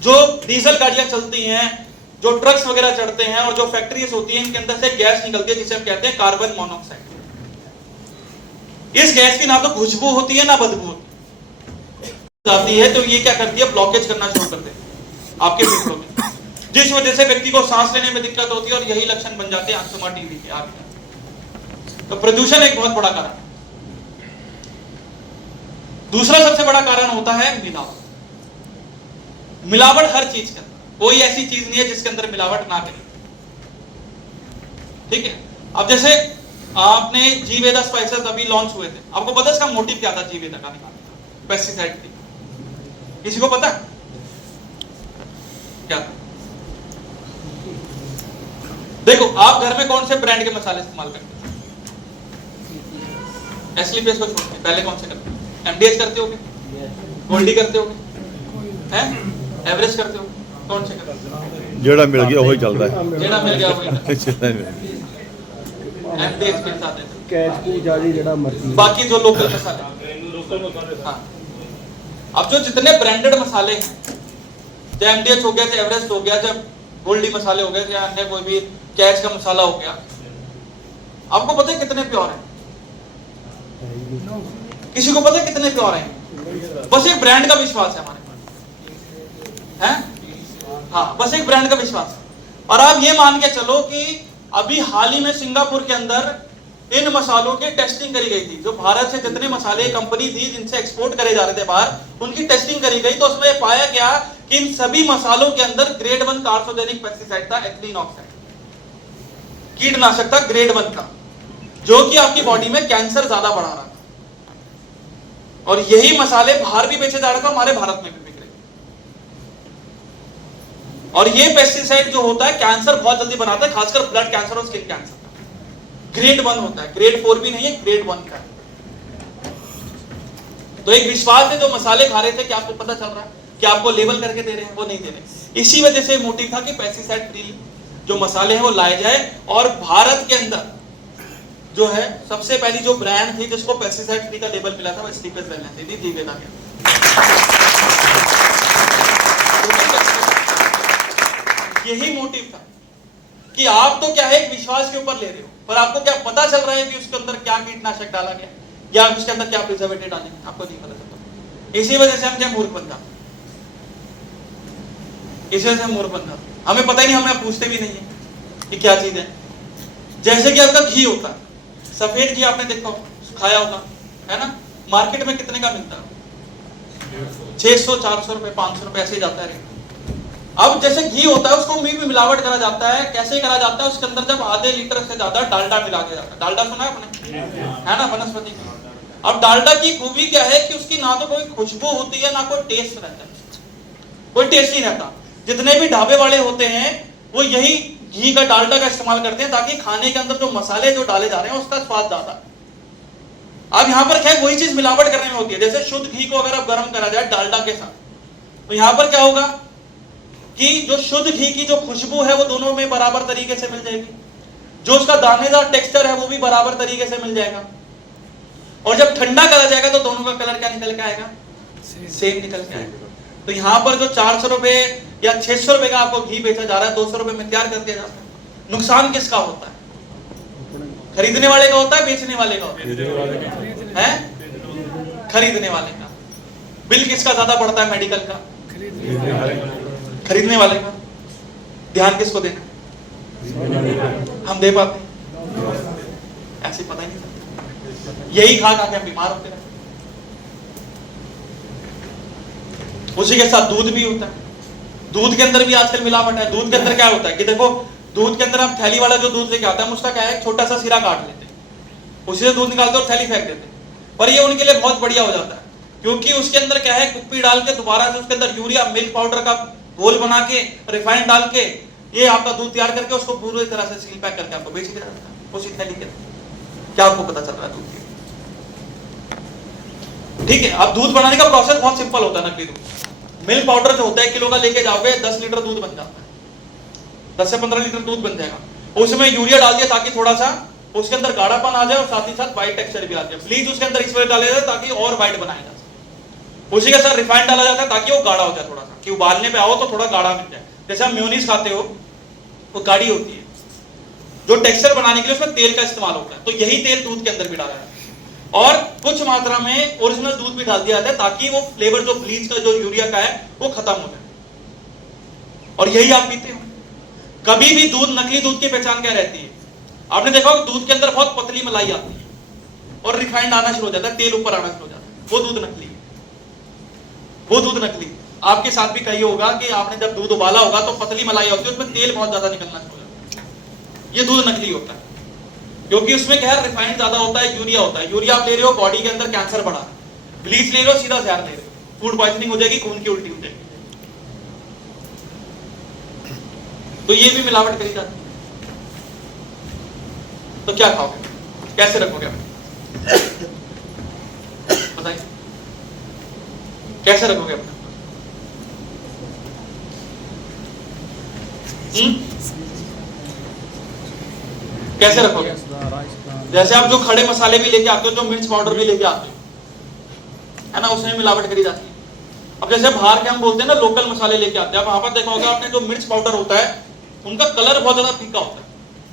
जो डीजल गाड़ियां चलती हैं, जो ट्रक्स वगैरह चढ़ते हैं, और जो फैक्ट्रीज होती हैं, इनके अंदर से गैस निकलती है जिसे हम कहते हैं कार्बन मोनोऑक्साइड। इस गैस की ना तो खुशबू होती है ना बदबू होती है, तो ये क्या करती है? ब्लॉकेज करना शुरू कर देती है आपके फेफड़ों में, जिस वजह से व्यक्ति को सांस लेने में दिक्कत होती है, और यही लक्षण बन जाते हैं अस्थमा, टीबी के आगे। तो प्रदूषण एक बहुत बड़ा कारण। दूसरा सबसे बड़ा कारण होता है मिलावट। मिलावट हर चीज के अंदर, कोई ऐसी चीज नहीं है जिसके अंदर मिलावट ना करें, ठीक है। अब जैसे आपने जीवेदा स्पाइसेस अभी लॉन्च हुए थे, आपको पता है इसका मोटिव क्या था? जीवेदा का निकालने का पेस्टिसाइड थी, किसी को पता है क्या था? देखो, आप घर में कौन से ब्रांड के मसाले इस्तेमाल करते हैं? एसली फेस को छोड़ के पहले कौन से करते हैं? एमडीएच करते होगे, गोल्डी करते होगे, हैं, एवरेस्ट करते हो, कौन से करते हो? जेड़ा मिल गया वही चलता है, जेड़ा मिल गया वही। एमडीएच के साथ है कैच की जाली जेड़ा मर्जी, बाकी जो लोकल मसाले। हाँ, अब जो जितने ब्रांडेड मसाले हैं, चाहे एमडीएच हो गया, चाहे एवरेस्ट हो गया, चाहे गोल्डी मसाले हो गए, चाहे अन्य कोई भी कैच का मसाला हो गया, आपको पता है कितने प्योर है? किसी को पता है कितने प्योर हैं? बस एक ब्रांड का विश्वास है हमारे पास, हैं? हाँ, बस एक ब्रांड का विश्वास। और आप ये मान के चलो कि अभी हाल ही में सिंगापुर के अंदर इन मसालों की टेस्टिंग करी गई थी। जो भारत से जितने मसाले कंपनी थी जिनसे एक्सपोर्ट करे जा रहे थे बाहर, उनकी टेस्टिंग करी गई, तो उसमें पाया गया कि इन सभी मसालों के अंदर ग्रेड 1 कार्सिनोजेनिक पेस्टिसाइड था, एथिलीन ऑक्साइड, कीटनाशक था ग्रेड 1 का, जो कि आपकी बॉडी में कैंसर ज्यादा बढ़ा रहा था। और यही मसाले बाहर भी बेचे जा रहे थे, हमारे भारत में भी बिक रहे। और ये पेस्टिसाइड जो होता है कैंसर बहुत जल्दी बनाता है, खासकर ब्लड कैंसर और स्किन कैंसर। ग्रेड 1 होता है, ग्रेड 4 भी नहीं है, ग्रेड 1 का है। तो एक विश्वास है, जो मसाले खा रहे थे कि आपको पता चल रहा है कि आपको लेबल करके दे रहे हैं, वो नहीं दे रहे। इसी वजह से मोटिव था कि पेस्टिसाइड फ्री जो मसाले हैं वो लाए जाए। और भारत के अंदर जो है सबसे पहली जो ब्रांड थी जिसको पेस्टिसाइड फ्री का लेबल मिला था वो स्लीपर्स वेलनेस थी, दिव्यता के। यही मोटिव था कि आप तो क्या है एक विश्वास के ऊपर ले रहे हो, पर आपको क्या पता चल रहा है कि उसके अंदर क्या कीटनाशक डाला गया या उसके अंदर क्या प्रिजर्वेटिव डाले गए, आपको नहीं पता चलता। इसी वजह से हम क्या मूर्ख बन जाते, इसी वजह से हम मूर्ख बन जाते, हमें पता ही नहीं, हमें पूछते भी नहीं है कि क्या चीज है। जैसे कि आपका घी होता है, सफेद घी आपने देखा होगा, खाया होगा, है ना? मार्केट में कितने का मिलता है? 600, 400 रुपए, 500 रुपए ऐसे ही जाता है रेट। अब जैसे घी होता है उसको घी में मिलावट करा जाता है। कैसे करा जाता है? उसके अंदर जब आधे लीटर से ज्यादा डालडा मिला दिया जाता है। डालडा सुना है आपने? है ना, वनस्पति की। अब डालडा की खूबी क्या है कि उसकी ना तो कोई खुशबू होती है ना कोई टेस्ट रहता है, कोई टेस्ट नहीं रहता। जितने भी ढाबे वाले होते हैं वो यही घी का, डालडा का इस्तेमाल करते हैं ताकि खाने के अंदर जो मसाले जो डाले जा रहे हैं उसका स्वाद ज्यादा है। अब यहाँ पर क्या वही चीज मिलावट करने में होती है। जैसे शुद्ध घी को अगर आप गर्म करा जाए डालडा के साथ, तो यहाँ पर क्या होगा कि जो शुद्ध घी की जो खुशबू है वो दोनों में बराबर तरीके से मिल जाएगी, जो उसका दानेदार टेक्सचर है वो भी बराबर तरीके से मिल जाएगा। और जब ठंडा करा जाएगा तो दोनों का कलर क्या निकल के आएगा? सेम निकल के आएगा। तो यहाँ पर जो 400 रुपए या 600 रुपए का आपको घी बेचा जा रहा है, 200 रुपए में तैयार कर दिया जाता है। नुकसान किसका होता है? खरीदने वाले का होता है, बेचने वाले का होता है? खरीदने वाले का। बिल किसका ज्यादा पड़ता है मेडिकल का? खरीदने वाले का। ध्यान किसको देना? हम दे पाते हैं? ऐसे पता ही नहीं चलता। यही खा खा के हम बीमार होते हैं। उसी के साथ दूध भी होता है। दूध के अंदर भी आजकल मिलावट है। दूध के अंदर क्या होता है कि देखो, दूध के अंदर हम थैली वाला जो दूध लेके आता है उसका क्या है, छोटा सा सिरा काट लेते हैं, उसी से दूध निकालते और थैली फेंक देते हैं। पर ये उनके लिए बहुत बढ़िया हो जाता है, क्योंकि उसके अंदर क्या है, कुप्पी डाल के दोबारा से उसके अंदर यूरिया मिल्क पाउडर का घोल बना के, रिफाइंड डाल के, ये आपका दूध तैयार करके उसको पूरी तरह से सील पैक करके आपको बेच दिया जाता है उसी थैली के। क्या आपको पता चल रहा है दूध की? ठीक है, अब दूध बनाने का प्रोसेस बहुत सिंपल होता है। नकली दूध, मिल्क पाउडर जो होता है किलो का लेके जाओगे, 10 लीटर दूध बन जाता है, 10 से 15 लीटर दूध बन जाएगा। उसमें यूरिया डाल दिया ताकि थोड़ा सा उसके अंदर गाढ़ापन आ जाए और साथ ही साथ व्हाइट टेक्सचर भी आ जाए। ब्लीच उसके अंदर इस वजह डाले जाए ताकि और व्हाइट बनाया जा सके। उसी के साथ रिफाइंड डाला जाता है ताकि वो गाढ़ा हो जाए थोड़ा सा, कि उबालने पे आओ तो थोड़ा गाढ़ा मिल जाए। जैसे आप मेयोनीज खाते हो वो गाढ़ी होती है, जो टेक्सचर बनाने के लिए उसमें तेल का इस्तेमाल होता है, तो यही तेल दूध के अंदर भी डाला जाता है। और कुछ मात्रा में ओरिजिनल दूध भी डाल दिया जाता है ताकि वो फ्लेवर जो ब्लीच का जो यूरिया का है वो खत्म हो जाए। और यही आप पीते हो। कभी भी दूध, नकली दूध की पहचान क्या रहती है? आपने देखा होगा दूध के अंदर बहुत पतली मलाई आती है और रिफाइंड आना शुरू हो जाता है, तेल ऊपर आना शुरू हो जाता है, वो दूध नकली है। वो दूध नकली। आपके साथ भी कही होगा कि आपने जब दूध उबाला होगा तो पतली मलाई होती है, उसमें तेल बहुत ज्यादा निकलना शुरू हो जाता है, ये दूध नकली होता है। क्योंकि उसमें क्या है, रिफाइंड ज्यादा होता है, यूरिया होता है। यूरिया आप ले रहे हो, बॉडी के अंदर कैंसर बढ़ा। ब्लीच ले रहे हो, सीधा जहर ले रहे हो, फूड पॉइजनिंग हो जाएगी, खून की उल्टी हो जाएगी। तो ये भी मिलावट करी जाती है। तो क्या खाओगे, कैसे रखोगे बताइए, कैसे रखोगे अपने? कैसे रखोगे? जैसे आप जो खड़े मसाले भी लेके आते हो, जो मिर्च पाउडर भी लेके आते हो, है ना, उसमें मिलावट करी जाती है। अब जैसे बाहर के हम बोलते हैं ना लोकल मसाले लेके आते हैं, अब वहां पर देखा होगा आपने, जो मिर्च पाउडर होता है उनका कलर बहुत ज्यादा फीका होता है,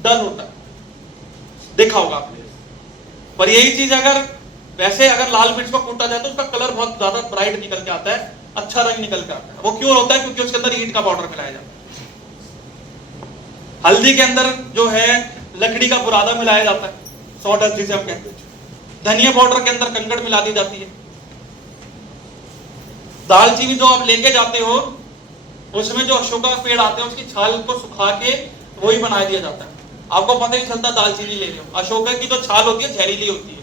डल होता है, देखा होगा आपने। पर यही चीज अगर वैसे अगर लाल मिर्च को कूटा जाए तो उसका कलर बहुत ज्यादा ब्राइट निकल के आता है, अच्छा रंग निकल के आता है। वो क्यों होता है? क्योंकि उसके अंदर ईंट का पाउडर मिलाया जाता है। हल्दी के अंदर जो है लकड़ी का बुरादा मिलाया जाता है, सॉडस्ट जिसे हम कहते हैं। धनिया पाउडर के अंदर कंकड़ मिला दी जाती है। दालचीनी जो आप लेके जाते हो उसमें जो अशोका का पेड़ आते हैं उसकी छाल को सुखा के वही बना दिया जाता है। आपको पता ही चलता दालचीनी ले रहे हो। अशोका की जो छाल होती है जहरीली होती है,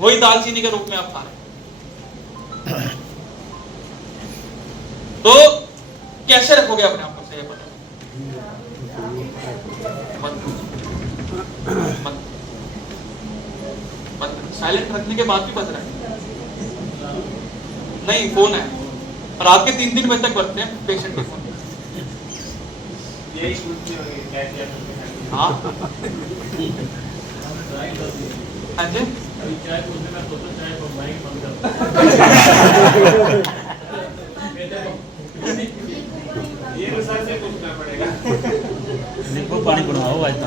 वही दालचीनी के रूप में आप खा रहे हैं। तो कैसे रखोगे अपने आप को, सही बताओ। साइलेंट रखने के बाद भी बज रहा है, नहीं फोन है, और आपके 3-3 बजे तक बजते हैं पेशेंट के फोन। हाँ हाँ जी, नींबू पानी बनवाओ आज तो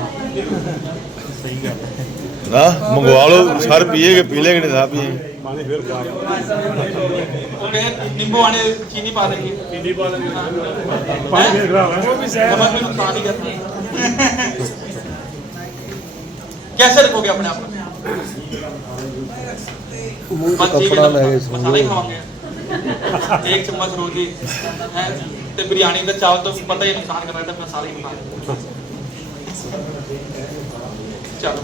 सही गल है ना मंगवा लो, सर पिएगे पी लेंगे, नहीं ना पिएगे पानी फिर नींबू वाले चीनी पा देंगे, चीनी पा देंगे, नुकसान ही करता है। कैसे रखोगे अपने आप को? मसाला ही खाओगे, 1 चम्मच रोज ही है, तो बिरयानी का चावल तो पता ही नुकसान कर रहा था, मसाला ही खा। चलो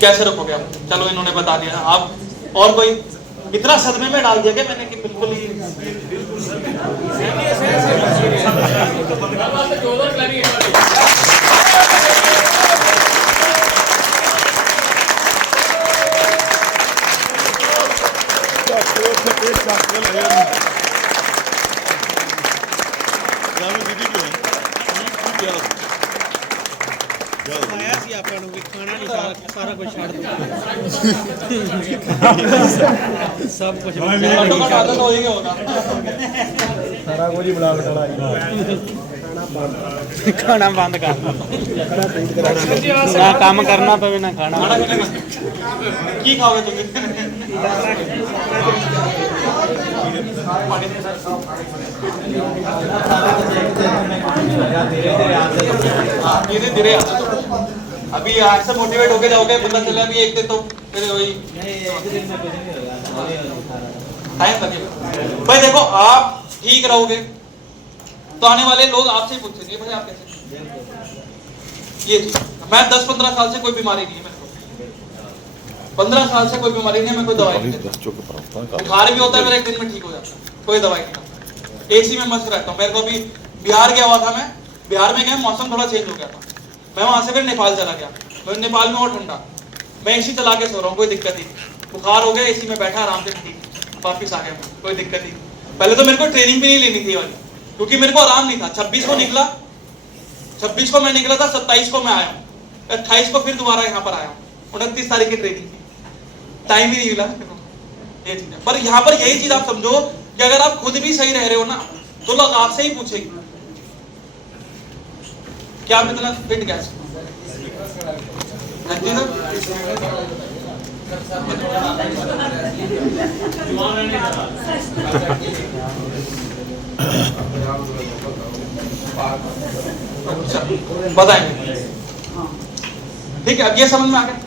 कैसे रखोगे आप? चलो इन्होंने बता दिया, आप और कोई इतना सदमे में डाल दिया क्या मैंने कि बिल्कुल ही सारा कुछ छाड़ दो सब कुछ आदत हो ही होगा। सारा कुछ ही बना खाना बंद कर ना काम करना पवे ना खाना की खाओगे तुम? धीरे धीरे अभी ऐसे मोटिवेट होके जाओगे, पता चला अभी एक दिन तो फिर वही टाइम लगेगा। भाई देखो, आप ठीक रहोगे तो आने वाले लोग आपसे ही पूछेंगे भाई आप कैसे। ये मैं 10-15 साल से कोई बीमारी नहीं है मेरे को, 15 साल से कोई बीमारी नहीं है, मैं कोई दवाई नहीं लेता। बुखार भी होता है मेरा 1 दिन में ठीक हो जाता है, कोई दवाई नहीं खाता, एसी में मस्त रहता हूँ। मेरे को भी बिहार गया हुआ था, मैं बिहार में गया, मौसम थोड़ा चेंज हो गया था, मैं वहां से फिर नेपाल चला गया, मैं नेपाल में और ठंडा, मैं एसी चला के सो रहा हूँ, कोई दिक्कत नहीं। बुखार हो गया, एसी में बैठा आराम से, ठीक, वापिस आ गया, कोई दिक्कत नहीं। पहले तो मेरे को ट्रेनिंग भी नहीं लेनी थी वाली, क्योंकि मेरे को आराम नहीं था। 26 को निकला, 26 को मैं निकला था, 27 को मैं आया हूँ, 28 को फिर दोबारा यहाँ पर आया हूँ, 29 तारीख की ट्रेनिंग थी, टाइम ही नहीं मिला ये चीज है। पर यहाँ पर यही चीज आप समझो कि अगर आप खुद भी सही रह रहे हो ना, तो लोग आपसे ही पूछेंगे क्या आप इतना फिट कैसे। बताएंगे, ठीक है। अब ये समझ में आ गया।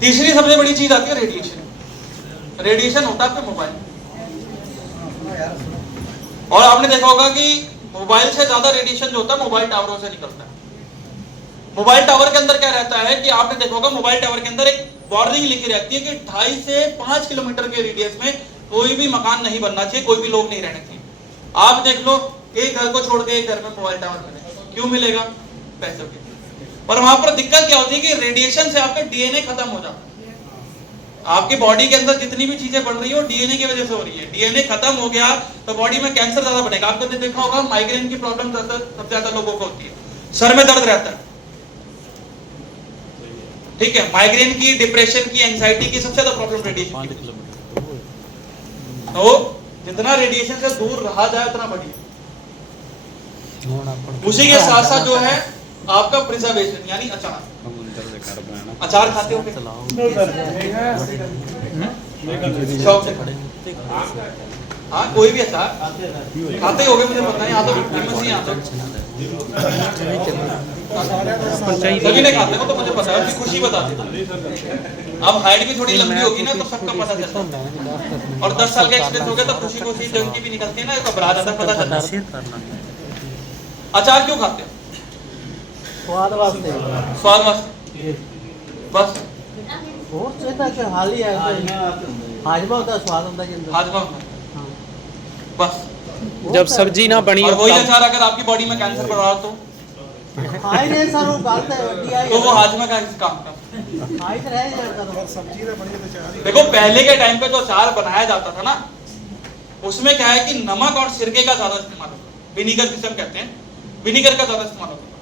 तीसरी सबसे बड़ी चीज आती है रेडिएशन। रेडिएशन होता है आपके मोबाइल, और आपने देखा होगा कि मोबाइल से ज्यादा रेडिएशन जो होता है मोबाइल टावरों से निकलता है। मोबाइल टावर के अंदर क्या रहता है कि आपने देखा होगा, मोबाइल टावर के अंदर एक वार्निंग लिखी रहती है कि 2.5 से 5 किलोमीटर के रेडियस में कोई भी मकान नहीं बनना चाहिए, कोई भी लोग नहीं रहने चाहिए। आप देख लो, एक घर को छोड़ के एक घर में मोबाइल टावर मिलेगा, क्यों मिलेगा? पैसों के। पर वहां पर दिक्कत क्या होती है कि रेडिएशन से आपका डीएनए खत्म हो जाता है। आपकी बॉडी के अंदर जितनी भी चीजें बढ़ रही है वो डीएनए की वजह से हो रही है। डीएनए खत्म हो गया तो बॉडी में कैंसर ज्यादा बनेगा। आपने देखा होगा, माइग्रेन की प्रॉब्लम सबसे ज्यादा लोगों को होती है, सर में दर्द रहता है, ठीक है। माइग्रेन की, डिप्रेशन की, एंजाइटी की सबसे ज्यादा प्रॉब्लम रेडिएशन की। तो जितना रेडिएशन से दूर रहा जाए उतना बढ़िया। उसी के साथ साथ जो है आपका प्रिजर्वेशन, यानी अचार। अचार खाते हो? शौक से हाँ, कोई भी अचार खाते होगे, मुझे पता नहीं। यहाँ तो फेमस ही, यहाँ तो सभी ने खाते हो, तो मुझे पता है। अपनी खुशी बताते। अब हाइट भी थोड़ी लंबी होगी ना तो सबका पता चलता है, और 10 साल का एक्सपीरियंस हो गया तो खुशी खुशी जंग की भी निकलती है ना, घबरा जाता है, पता चलता है। अचार क्यों खाते हो? स्वाद वास्ते। स्वाद वास्ते, बस। ਹੋਰ ਚਾਹੀਦਾ ਕਿ ਹਾਲ ਹੀ ਹੈ ਹਾਜਮਾ ਦਾ स्वाद ਹੁੰਦਾ ਜਿੰਦਾ हाजमा बस। जब सब्जी ना बनी और हो वही तब- अचार अगर आपकी बॉडी में कैंसर बढ़ रहा हो ਖਾਈ ਨੇ ਸਰ ਉਹ ਗੱਲ ਤਾਂ ਵੱਡੀ ਆਈ तो वो हाजमा का काम का। ਖਾਈ ਤਾਂ ਰਹਿ ਜਾਂਦਾ देखो पहले के टाइम पे जो अचार बनाया जाता था ना, उसमें क्या है कि नमक और सिरके का ज्यादा इस्तेमाल होता है, विनीगर जिसे हम कहते हैं, विनीगर का ज्यादा इस्तेमाल होता है।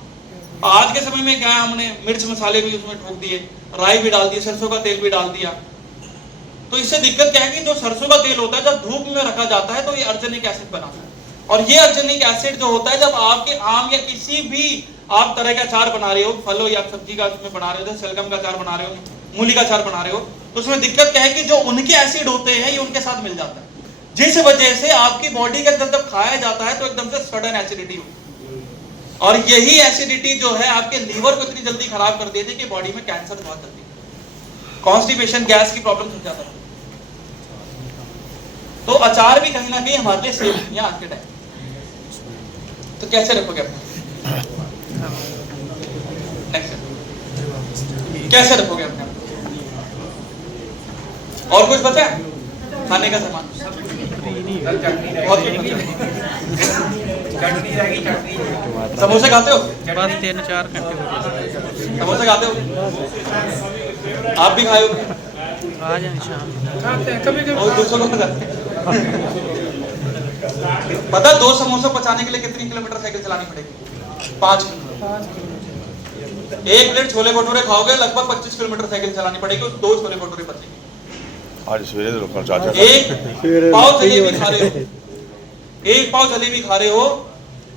आज के समय में क्या है, हमने मिर्च मसाले भी उसमें ठोक दिए, राई भी डाल दी, सरसों का तेल भी डाल दिया। तो इससे दिक्कत क्या है कि जो सरसों का तेल होता है जब धूप में रखा जाता है तो ये अर्जेनिक एसिड बनाता है, और ये अर्जेनिक एसिड जो होता है जब आपके आम या किसी भी आप तरह का अचार बना रहे हो, फल हो या सब्जी का उसमें बना रहे हो, जैसे शलगम का अचार बना रहे हो, मूली का अचार बना रहे हो, तो उसमें दिक्कत क्या है कि जो उनके एसिड होते हैं ये उनके साथ मिल जाता है, जिस वजह से आपकी बॉडी के अंदर जब खाया जाता है तो एकदम से सडन एसिडिटी होती है, और यही एसिडिटी जो है आपके लीवर को इतनी जल्दी खराब कर देती है कि बॉडी में कैंसर बहुत जल्दी, कॉन्स्टिपेशन, गैस की प्रॉब्लम हो जाता है। तो अचार भी कहीं ना कहीं हमारे लिए सेफ नहीं है आज के टाइम। तो कैसे रखोगे अपना, कैसे रखोगे अपने? और कुछ बचा है खाने का सामान? बहुत कुछ बचा है। समोसे खाते हो? बस 3-4 घंटे हो गए। समोसे खाते हो? आप भी खाए हो? आ जाए शाम और दूसरों को बताते हैं। पता 2 समोसे पचाने के लिए कितनी किलोमीटर साइकिल चलानी पड़ेगी? 5 किलोमीटर। 1 प्लेट छोले भटूरे खाओगे लगभग 25 किलोमीटर साइकिल चलानी पड़ेगी, उस 2 छोले भटूरे बचेंगे। आज सवेरे तो लोग चाचा एक पाव जलेबी खा रहे हो, 1 पाव जलेबी खा रहे हो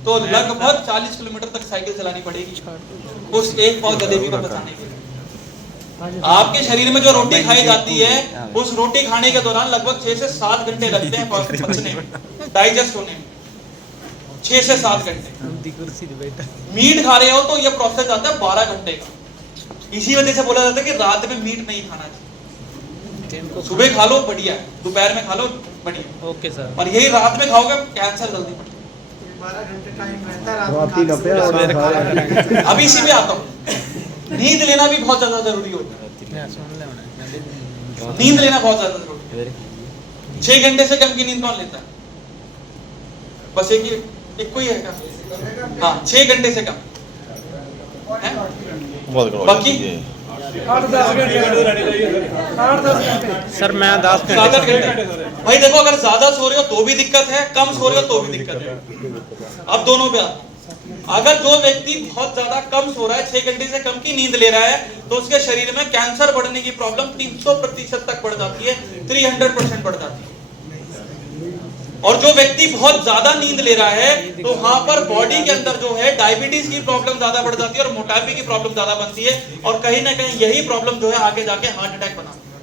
तो लगभग 40 किलोमीटर तक साइकिल चलानी पड़ेगी उस 1 पाव जलेबी को बचाने के लिए। आपके शरीर में जो रोटी खाई जाती है उस रोटी खाने के दौरान लगभग 6 से 7 घंटे लगते हैं पचने में, डाइजेस्ट होने में, 6 से 7 घंटे। मीट खा रहे हो तो यह प्रोसेस आता है 12 घंटे का। इसी वजह से बोला जाता है कि रात में मीट नहीं खाना चाहिए, सुबह खा लो बढ़िया, दोपहर में खा लो बढ़िया, ओके सर। और यही रात में खाओगे कैंसर जल्दी बढ़ेगा। अभी इसी पे आता हूँ, नींद लेना भी बहुत ज्यादा जरूरी होता है। नींद लेना बहुत ज्यादा जरूरी है। 6 घंटे से कम की नींद कौन लेता है? बस एक कोई है क्या? हाँ, 6 घंटे से कम है? बाकी सर मैं 10 7-8 घंटे घंटे। भाई देखो, अगर ज्यादा सो रहे हो तो भी दिक्कत है, कम सो रहे हो तो भी दिक्कत है। अब दोनों पे आते हैं। अगर जो व्यक्ति बहुत ज्यादा कम सो रहा है, 6 घंटे से कम की नींद ले रहा है, तो उसके शरीर में कैंसर बढ़ने की प्रॉब्लम 300% तक बढ़ जाती है, 300% बढ़ जाती है। और जो व्यक्ति बहुत ज्यादा नींद ले रहा है तो वहां पर बॉडी के अंदर जो है डायबिटीज की प्रॉब्लम ज्यादा बढ़ जाती है और मोटापे की प्रॉब्लम ज्यादा बनती है, और कहीं ना कहीं यही प्रॉब्लम जो है आगे जाके हार्ट अटैक बनाती है।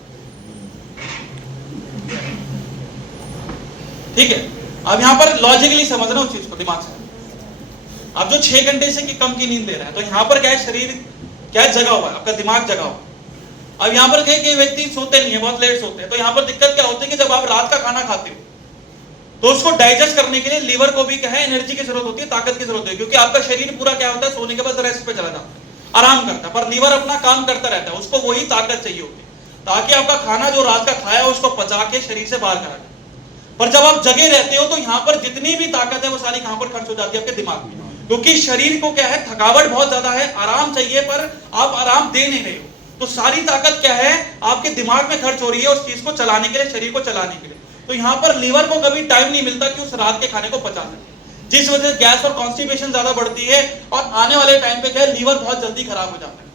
ठीक है, अब यहां पर लॉजिकली समझना उस चीज को दिमाग से। अब जो 6 घंटे से की कम की नींद ले रहा है तो यहाँ पर क्या है, शरीर क्या जगा हुआ है, आपका दिमाग जगा हुआ है। अब यहाँ पर कई व्यक्ति सोते नहीं है, बहुत लेट सोते हैं, तो यहाँ पर दिक्कत क्या होती है कि जब आप रात का खाना खाते हो तो उसको डाइजेस्ट करने के लिए लीवर को भी क्या है, एनर्जी की जरूरत होती है, ताकत की जरूरत होती है, क्योंकि आपका शरीर पूरा क्या होता है, सोने के बाद रेस्ट पे चला जाता है, आराम करता है, पर लीवर अपना काम करता रहता है, उसको वही ताकत चाहिए होती है ताकि आपका खाना जो रात का खाया है उसको पचा के शरीर से बाहर करा जाए। पर जब आप जगे रहते हो तो यहाँ पर जितनी भी ताकत है वो सारी कहां पर खर्च हो जाती है, आपके दिमाग में, क्योंकि शरीर को क्या है, थकावट बहुत ज्यादा है, आराम चाहिए, पर आप आराम दे नहीं रहे हो, तो सारी ताकत क्या है, आपके दिमाग में खर्च हो रही है उस चीज को चलाने के लिए, शरीर को चलाने के लिए। तो यहाँ पर लीवर को कभी टाइम नहीं मिलता कि उस रात के खाने को पचा सके, जिस वजह से गैस और कॉन्स्टिपेशन ज्यादा बढ़ती है, और आने वाले टाइम पे क्या है, लीवर बहुत जल्दी खराब हो जाता है।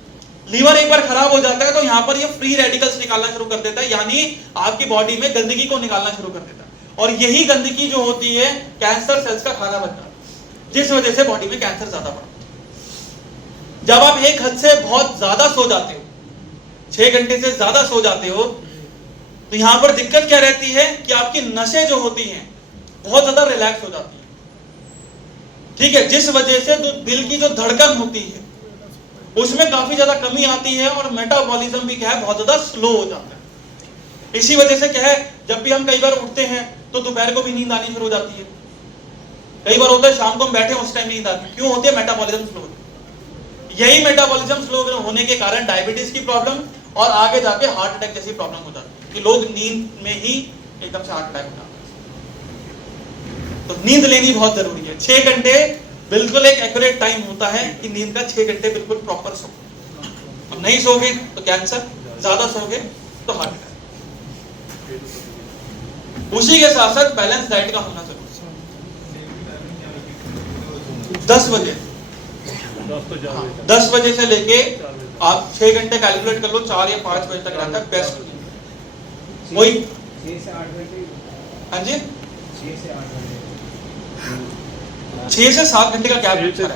लीवर एक बार खराब हो जाता है तो यहाँ पर ये फ्री रेडिकल्स निकालना शुरू कर देता है, यानी आपकी बॉडी में गंदगी को निकालना शुरू कर देता है, और यही गंदगी जो होती है कैंसर सेल्स का खाना बनता है, जिस वजह से बॉडी में कैंसर ज्यादा बढ़ता है। जब आप एक हद से बहुत ज्यादा सो जाते हो, 6 घंटे से ज्यादा सो जाते हो, तो यहां पर दिक्कत क्या रहती है कि आपकी नसें जो होती हैं बहुत ज्यादा रिलैक्स हो जाती है। ठीक है, जिस वजह से तो दिल की जो धड़कन होती है उसमें काफी ज्यादा कमी आती है, और मेटाबॉलिज्म भी क्या है, बहुत ज्यादा स्लो हो जाता है। इसी वजह से क्या है, जब भी हम कई बार उठते हैं तो दोपहर को भी नींद आनी शुरू हो जाती है, कई बार होता है शाम को हम बैठे उस टाइम नींद आती है। क्यों होती है? Metabolism slow. यही मेटाबॉलिज्म स्लो होने के कारण डायबिटीज की प्रॉब्लम और आगे जाके हार्ट अटैक जैसी प्रॉब्लम हो जाती है कि लोग नींद में ही एकदम से हार्ट अटैक हो जाता है। तो नींद लेनी बहुत जरूरी है। 6 घंटे बिल्कुल एक एक्यूरेट टाइम होता है कि नींद का 6 घंटे बिल्कुल प्रॉपर सो। अब नहीं सोगे तो कैंसर, ज्यादा सोगे तो हार्ट अटैक। उसी के साथ साथ बैलेंस डाइट का होना जरूरी है। 10 बजे 10 बजे से लेके आप 6 घंटे कैलकुलेट कर लो, 4 या 5 बजे तक रहता है बेस्ट। वही 6 से 8 घंटे। हाँ जी 6 से 8 घंटे 6 से 7 घंटे का गैप है।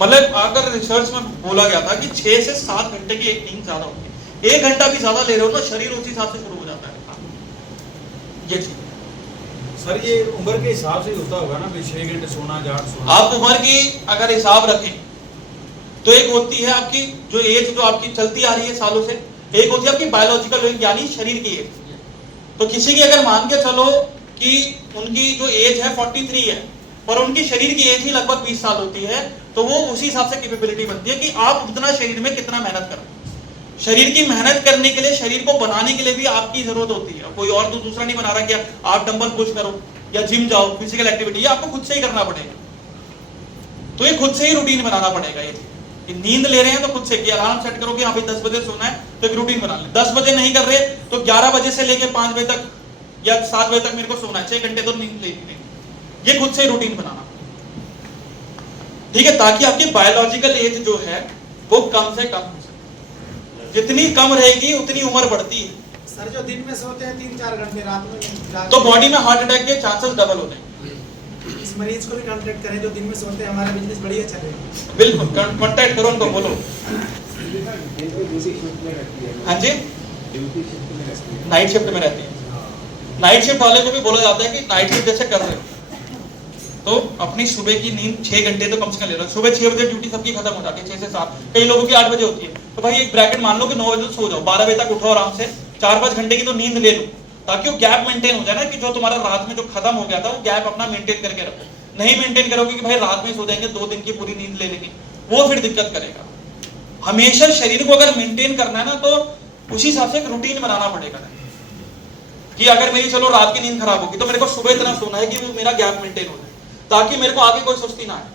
मतलब अगर रिसर्च में बोला गया था कि 6 से 7 घंटे की एक नींद ज्यादा होती है। 1 घंटा भी ज्यादा ले रहे हो तो शरीर उसी हिसाब से शुरू हो जाता है। ये चीज सर ये उम्र के हिसाब से होता होगा ना, 6 घंटे सोना, 8 सोना। आप उम्र की अगर हिसाब रखें तो एक होती है आपकी जो एज जो आपकी चलती आ रही है सालों से, एक होती है आपकी बायोलॉजिकल एज यानी शरीर की एज। तो किसी की अगर मान के चलो कि उनकी जो एज है 43 है और उनकी शरीर की एज ही लगभग 20 साल होती है, तो वो उसी हिसाब से कैपेबिलिटी बनती है कि आप उतना शरीर में कितना मेहनत कर रहे हैं। शरीर की मेहनत करने के लिए, शरीर को बनाने के लिए भी आपकी जरूरत होती है। कोई और तो दूसरा नहीं बना रहा कि आप डंबल पुश करो या जिम जाओ, फिजिकल एक्टिविटी, ये आपको खुद से ही करना पड़ेगा। तो ये खुद से ही रूटीन बनाना पड़ेगा। ये नींद ले रहे हैं तो खुद से कि अलार्म सेट करो कि हाँ भाई 10 बजे सोना है, तो एक रूटीन बना लें। 10 बजे नहीं कर रहे तो 11 बजे से लेके 5 बजे तक या 7 बजे तक मेरे को सोना है, 6 घंटे तो नींद लेनी। ये खुद से ही रूटीन बनाना, ठीक है, ताकि आपकी बायोलॉजिकल एज जो है वो कम से कम हो सके। जितनी कम रहेगी उतनी उम्र बढ़ती है। सर जो दिन में सोते हैं 3-4 घंटे, रात में तो बॉडी में हार्ट अटैक के चांसेस डबल होते हैं। इस मरीज को भी कांटेक्ट करें जो दिन में सोते हैं, हमारा बिजनेस बढ़िया चलेगा। बिल्कुल कांटेक्ट करो उनको, बोलो। हाँ जी नाइट शिफ्ट में रहती है। नाइट शिफ्ट वाले को भी बोला जाता है कि नाइट शिफ्ट जैसे कर रहे हो तो अपनी सुबह की नींद 6 घंटे तो कम से कम ले लो। सुबह 6 बजे ड्यूटी सबकी खत्म हो जाती है, 6 से 7, कई लोगों की 8 बजे होती है। तो भाई एक ब्रैकेट मान लो कि 9 बजे सो जाओ, 12 बजे तक उठो आराम से, 4-5 घंटे की तो नींद ले लो, ताकि वो गैप मेंटेन हो जाए ना कि जो तुम्हारा रात में जो खत्म हो गया था वो गैप अपना मेंटेन करके रखो। नहीं मेंटेन करोगे कि भाई रात में सो जाएंगे, 2 दिन की पूरी नींद ले लेंगे, वो फिर दिक्कत करेगा। हमेशा शरीर को अगर मेंटेन करना है ना तो उसी हिसाब से एक रूटीन बनाना पड़ेगा कि अगर मेरी चलो रात की नींद खराब होगी तो मेरे को सुबह इतना सोना है कि वो मेरा गैप मेंटेन हो जाए, ताकि मेरे को आगे कोई सुस्ती ना आए।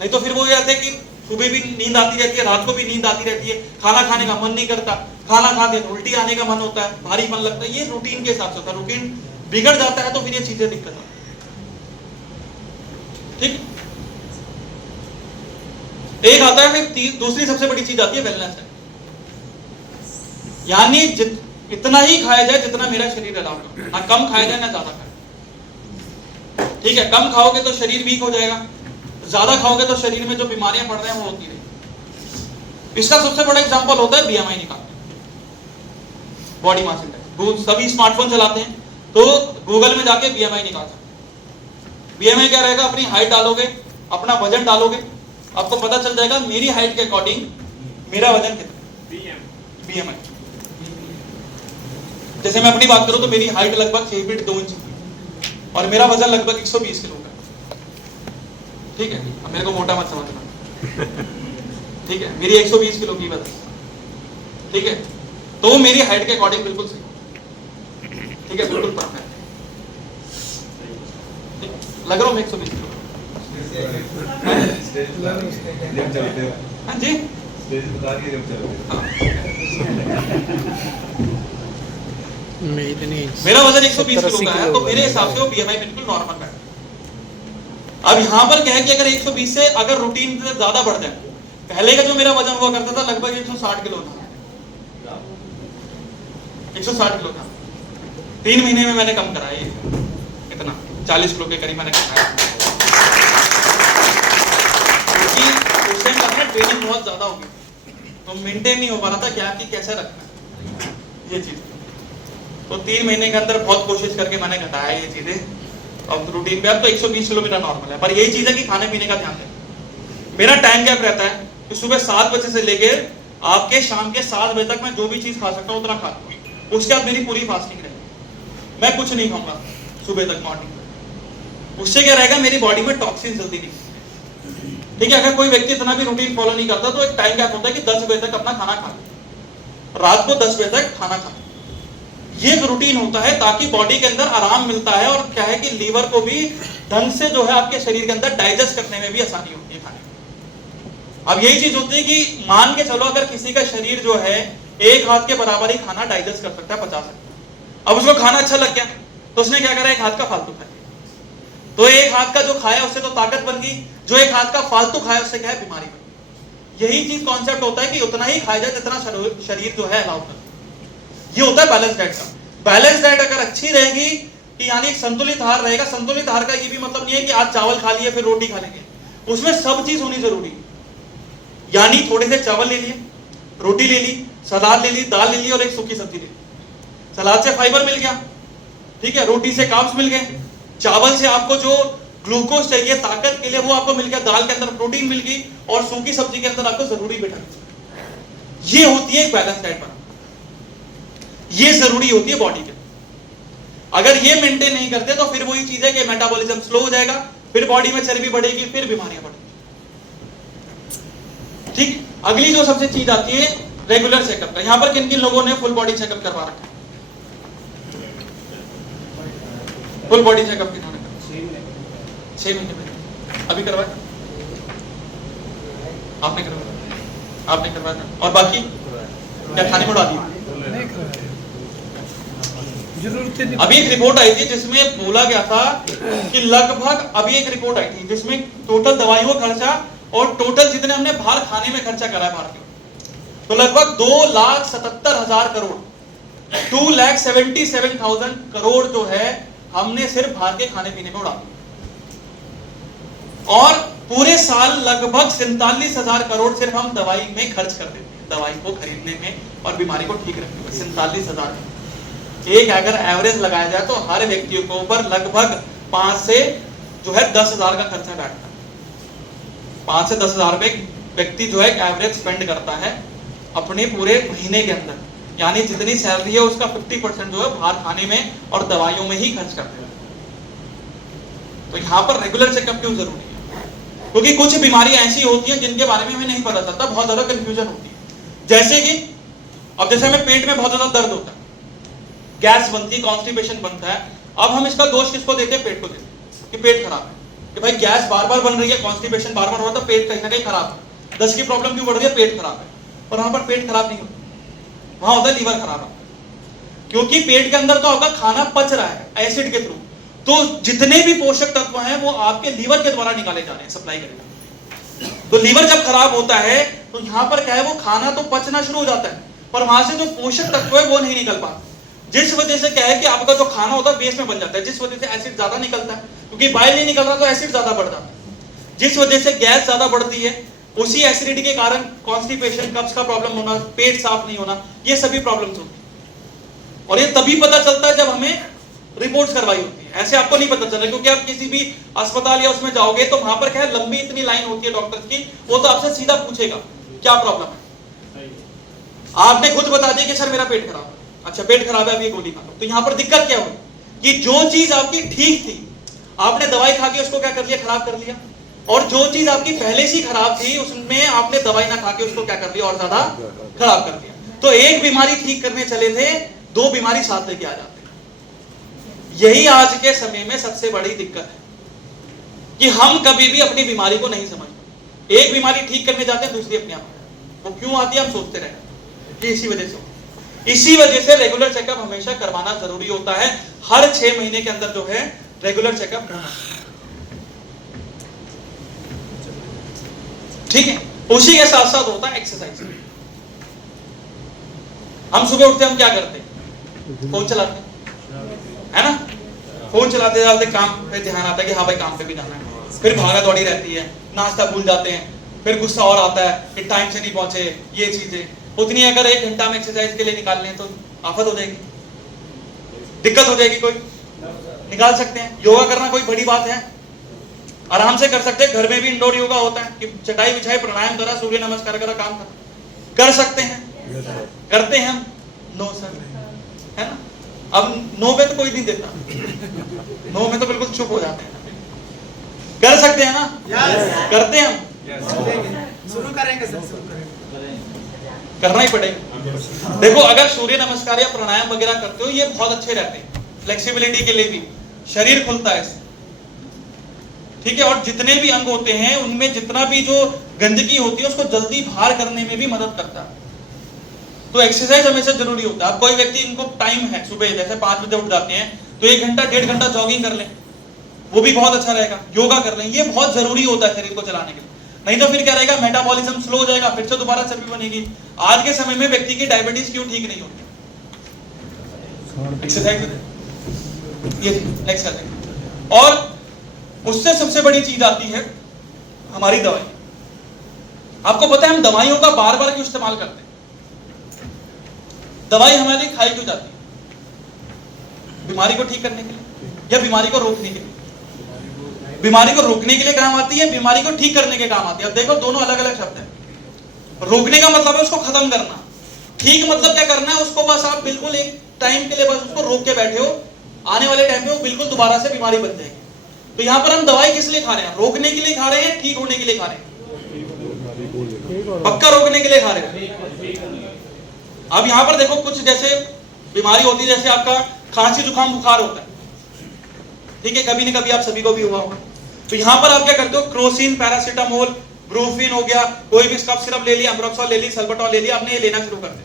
नहीं तो फिर वो ये रहता है कि सुबह भी नींद आती रहती है, रात को भी नींद आती रहती है, खाना खाने का मन नहीं करता, खाना खाते उल्टी आने का मन होता है, भारी मन लगता है। ये रूटीन के हिसाब से होता है। रूटीन बिगड़ जाता है तो फिर ये चीजें दिक्कत आती है। ठीक, एक आता है फिर दूसरी सबसे बड़ी चीज आती है वेलनेस है, यानी इतना ही खाया जाए जितना मेरा शरीर अलाउ करे, ना कम खाया जाए ना ज्यादा खाया। ठीक है, कम खाओगे तो शरीर वीक हो जाएगा, ज्यादा खाओगे तो शरीर में जो बीमारियां पड़ रही हैं वो होती रहेगी। इसका सबसे बड़ा एग्जांपल होता है बीएमआई निकालते हैं, बॉडी मास इंडेक्स। सभी स्मार्टफोन चलाते हैं तो गूगल में जाके बीएमआई निकाल सकते हैं। बीएमआई क्या रहेगा, अपनी हाइट डालोगे, अपना वजन डालोगे, आपको पता चल जाएगा मेरी हाइट के अकॉर्डिंग मेरा वजन कितना। बीएमआई जैसे मैं अपनी बात करूं तो मेरी हाइट लगभग 6 फीट 2 इंच और मेरा वजन लगभग 120 किलो का। ठीक है, अब मेरे को मोटा मत समझना। ठीक है, मेरी 120 किलो की वजन, ठीक है, तो मेरी हाइट के अकॉर्डिंग बिल्कुल सही। ठीक है, बिल्कुल परफेक्ट लग रहा हूँ 120 किलो। हाँ जी, मेरा वजन 120 किलो का है तो मेरे हिसाब से वो बीएमआई बिल्कुल नॉर्मल है। अब यहाँ पर क्या है कि अगर 120 से अगर रूटीन से ज्यादा बढ़ जाए, पहले का जो मेरा वजन हुआ करता था लगभग 160 किलो था, 160 किलो था। 3 महीने में मैंने कम करा ये इतना 40 किलो के करीब मैंने कमाया, क्योंकि उस टाइम अपना ट्रेनिंग बहुत ज्यादा हो गई तो मेंटेन नहीं हो पा रहा था गैप की कैसे रखना है ये चीज। तो 3 महीने के अंदर बहुत कोशिश करके मैंने घटाया ये चीजें। अब रूटीन पे अब तो 120 किलो मेरा नॉर्मल है, पर यही चीज है कि खाने पीने का ध्यान दें। मेरा टाइम गैप रहता है कि सुबह 7 बजे से लेके आपके शाम के 7 बजे तक मैं जो भी चीज खा सकता हूँ उतना खा लूँ। उसके बाद मेरी पूरी फास्टिंग रहेगी, मैं कुछ नहीं खाऊंगा सुबह तक मॉर्निंग। उससे क्या रहेगा, मेरी बॉडी में टॉक्सिन जल्दी नहीं। ठीक है, अगर कोई व्यक्ति इतना भी रूटीन फॉलो नहीं करता तो एक टाइम गैप होता है कि 10 बजे तक अपना खाना खा ले रात को 10 बजे तक खाना खाएं। ये एक रूटीन होता है ताकि बॉडी के अंदर आराम मिलता है और क्या है कि लीवर को भी ढंग से जो है आपके शरीर के अंदर डाइजेस्ट करने में भी आसानी होती है खाने में। अब यही चीज होती है कि मान के चलो अगर किसी का शरीर जो है एक हाथ के बराबर ही खाना डाइजेस्ट कर सकता है, पचा सकता है, अब उसको खाना अच्छा लग गया तो उसने क्या करा, एक हाथ का फालतू खा लिया। तो एक हाथ का जो खाया उससे तो ताकत बन गई, जो एक हाथ का फालतू खाया उससे क्या है, बीमारी बन गई। यही चीज कॉन्सेप्ट होता है कि उतना ही खाया जाए जितना शरीर जो है अलाउ कर। ये होता है बैलेंस डाइट का। बैलेंस डाइट अगर अच्छी रहेगी कि यानी संतुलित आहार रहेगा। संतुलित आहार का ये भी मतलब नहीं है कि आज चावल खा लिए फिर रोटी खा लेंगे, उसमें सब चीज होनी जरूरी है। यानी थोड़े से चावल ले लिए, रोटी ले ली, सलाद ले ली, दाल ले ली और एक सूखी सब्जी ले ली। सलाद से फाइबर मिल गया, ठीक है, रोटी से कार्ब्स मिल गए, चावल से आपको जो ग्लूकोज चाहिए ताकत के लिए वो आपको मिल गया, दाल के अंदर प्रोटीन मिल गई और सूखी सब्जी के अंदर आपको जरूरी विटामिन। ये होती है एक बैलेंस डाइट बनाना, ये जरूरी होती है बॉडी के। अगर ये मेंटेन नहीं करते तो फिर वही चीज है कि मेटाबॉलिज्म स्लो हो जाएगा, फिर बॉडी में चर्बी बढ़ेगी, फिर बीमारियां बढ़ेगी। ठीक, अगली जो सबसे चीज आती है रेगुलर चेकअप का। यहां पर किन किन लोगों ने फुल बॉडी चेकअप करवा रखा है? फुल बॉडी चेकअप किन्होंने करा? 6 महीने पहले अभी करवाया? आपने करवाया? आपने करवाया? और बाकी क्या खाने में उड़ा दिया? अभी एक रिपोर्ट आई थी जिसमें बोला गया था कि लगभग, अभी एक रिपोर्ट आई थी जिसमें टोटल दवाइयों का खर्चा और टोटल जितने हमने बाहर खाने में खर्चा करा है भारतीय, तो लगभग 2,77,000 करोड़, 2,77,000 करोड़ जो है हमने सिर्फ बाहर के खाने पीने में उड़ा दिया। और पूरे साल लगभग 47,000 करोड़ सिर्फ हम दवाई में खर्च कर देते हैं, दवाई को खरीदने में और बीमारी को ठीक रखने में। 47,000 एक अगर एवरेज लगाया जाए तो हर व्यक्ति के ऊपर लगभग 5 से जो है 10,000 का खर्चा बैठता है। 5 से 10,000 रुपए व्यक्ति जो है एवरेज स्पेंड करता है अपने पूरे महीने के अंदर, यानी जितनी सैलरी है उसका 50% जो है बाहर खाने में और दवाइयों में ही खर्च करते हैं। तो यहाँ पर रेगुलर चेकअप क्यों जरूरी है? क्योंकि कुछ बीमारियां ऐसी होती हैं जिनके बारे में हमें नहीं पता चलता, बहुत ज्यादा कंफ्यूजन होती है। जैसे कि अब जैसे हमें पेट में बहुत ज्यादा दर्द होता है, गैस बनती है, कॉन्स्टिपेशन बनता है, अब हम इसका दोष किसको देते हैं? पेट को देते हैं कि पेट खराब है, कि भाई गैस बार बार बन रही है, कॉन्स्टिपेशन बार बार हो रहा है, पेट कहीं ना कहीं खराब है, दस्त की प्रॉब्लम क्यों बढ़ रही है? पेट खराब है। और वहां पर पेट खराब नहीं होता, वहां होता है लीवर खराब है, क्योंकि पेट के अंदर तो आपका खाना पच रहा है एसिड के थ्रू, तो जितने भी पोषक तत्व हैं वो आपके लीवर के द्वारा निकाले जा रहे हैं, सप्लाई करेगा। तो लीवर जब खराब होता है तो यहाँ पर क्या है, वो खाना तो पचना शुरू हो जाता है पर वहां से जो पोषक तत्व है वो नहीं निकल पाता, जिस वजह से क्या है कि आपका जो खाना होता है वेस्ट में बन जाता है, जिस वजह से एसिड ज्यादा निकलता है, क्योंकि बाइल नहीं निकल रहा तो एसिड ज्यादा बढ़ जाता है, जिस वजह से गैस ज्यादा बढ़ती है, उसी एसिडिटी के कारण कॉन्स्टिपेशन, कब्ज का प्रॉब्लम होना, पेट साफ नहीं होना, ये सभी प्रॉब्लम्स होती है। और ये तभी पता चलता है जब हमें रिपोर्ट्स करवाई होती है, ऐसे आपको नहीं पता चल रहा, क्योंकि आप किसी भी अस्पताल या उसमें जाओगे तो वहां पर क्या है, लंबी इतनी लाइन होती है डॉक्टर्स की, वो तो आपसे सीधा पूछेगा क्या प्रॉब्लम है। आपने खुद बता दिया कि सर मेरा पेट खराब है, अच्छा पेट खराब है अभी गोली खा लो, तो यहाँ पर दिक्कत क्या हुई कि जो चीज आपकी ठीक थी आपने दवाई खा के उसको क्या कर लिया, खराब कर लिया, और जो चीज आपकी पहले से खराब थी उसमें आपने दवाई ना खा के उसको क्या कर लिया, और ज्यादा खराब कर दिया। तो एक बीमारी ठीक करने चले थे, 2 बीमारी साथ लेके आ जाते। यही आज के समय में सबसे बड़ी दिक्कत है कि हम कभी भी अपनी बीमारी को नहीं समझते। एक बीमारी ठीक करने जाते हैं, दूसरी अपने आप, वो क्यों आती है हम सोचते रहते हैं, इसी वजह से। इसी वजह से रेगुलर चेकअप हमेशा करवाना जरूरी होता है, हर 6 महीने के अंदर जो है रेगुलर चेकअप करना, ठीक है। उसी के साथ साथ होता है एक्सरसाइज। हम सुबह उठते हम क्या करते हैं, फोन चलाते है ना, फोन चलाते चलाते काम पे ध्यान आता है कि हाँ भाई काम पे भी जाना है, फिर भागा दौड़ी रहती है, नाश्ता भूल जाते हैं, फिर गुस्सा और आता है कि टाइम से नहीं पहुंचे, ये चीजें उतनी। अगर 1 घंटा में एक्सरसाइज के लिए निकाल लें तो आफत हो जाएगी, दिक्कत हो जाएगी, कोई निकाल सकते हैं। योगा करना कोई बड़ी बात है, आराम से कर सकते हैं, घर में भी इंडोर योगा होता है कि चटाई बिछाई, प्राणायाम करा, सूर्य नमस्कार करा, काम करा, कर सकते हैं, करते हैं हम। नो सर, है ना, अब नो में तो कोई नहीं देता, नो में तो बिल्कुल चुप हो जाते हैं। कर सकते हैं ना, करते हैं हम, शुरू करेंगे सर, शुरू करेंगे, करना ही पड़ेगा। देखो, अगर सूर्य नमस्कार या प्राणायाम वगैरह करते हो, ये बहुत अच्छे रहते हैं फ्लेक्सिबिलिटी के लिए भी, शरीर खुलता है इससे, ठीक है। और जितने भी अंग होते हैं उनमें जितना भी जो गंदगी होती है उसको जल्दी बाहर करने में भी मदद करता है। तो एक्सरसाइज हमेशा जरूरी होता है। अब कोई व्यक्ति, इनको टाइम है सुबह जैसे 5 बजे उठ जाते हैं, तो 1 घंटा 1.5 घंटा जॉगिंग कर लें, वो भी बहुत अच्छा रहेगा। योगा कर लें, ये बहुत जरूरी होता है शरीर को चलाने के लिए। नहीं तो फिर क्या रहेगा, मेटाबॉलिज्म स्लो हो जाएगा, फिर से दोबारा चर्बी बनेगी। आज के समय में व्यक्ति की डायबिटीज क्यों ठीक नहीं होती? एक्सरसाइज। ये नेक्स्ट करते हैं। और उससे सबसे बड़ी चीज आती है हमारी दवाई। आपको पता है हम दवाइयों का बार बार क्यों इस्तेमाल करते हैं? दवाई हमारे लिए खाई क्यों जाती है? बीमारी को ठीक करने के लिए या बीमारी को रोकने के लिए? बीमारी को रोकने के लिए काम आती है, बीमारी को ठीक करने के काम आती है। अब देखो, दोनों अलग अलग शब्द हैं। रोकने का मतलब है उसको खत्म करना, ठीक मतलब क्या करना है, उसको बस आप बिल्कुल एक टाइम के लिए बस उसको रोक के बैठे हो, आने वाले टाइम पे वो बिल्कुल दोबारा से बीमारी बन जाएगी। तो यहां पर हम दवाई किस लिए खा रहे हैं? रोकने के लिए खा रहे हैं, ठीक होने के लिए खा रहे हैं? पक्का रोकने के लिए खा रहे हैं। अब यहां पर देखो, कुछ जैसे बीमारी होती है, जैसे आपका खांसी जुकाम बुखार होता है, ठीक है, कभी न कभी आप सभी को भी हुआ होगा। तो यहां पर आप क्या करते हो, क्रोसिन, पैरासीटामोल, ब्रूफिन हो गया, कोई भी कफ सिरप ले लिया, अम्ब्रोक्सोल ले ली, सल्बुटामोल ले लिया, आपने ये लेना शुरू कर दिया।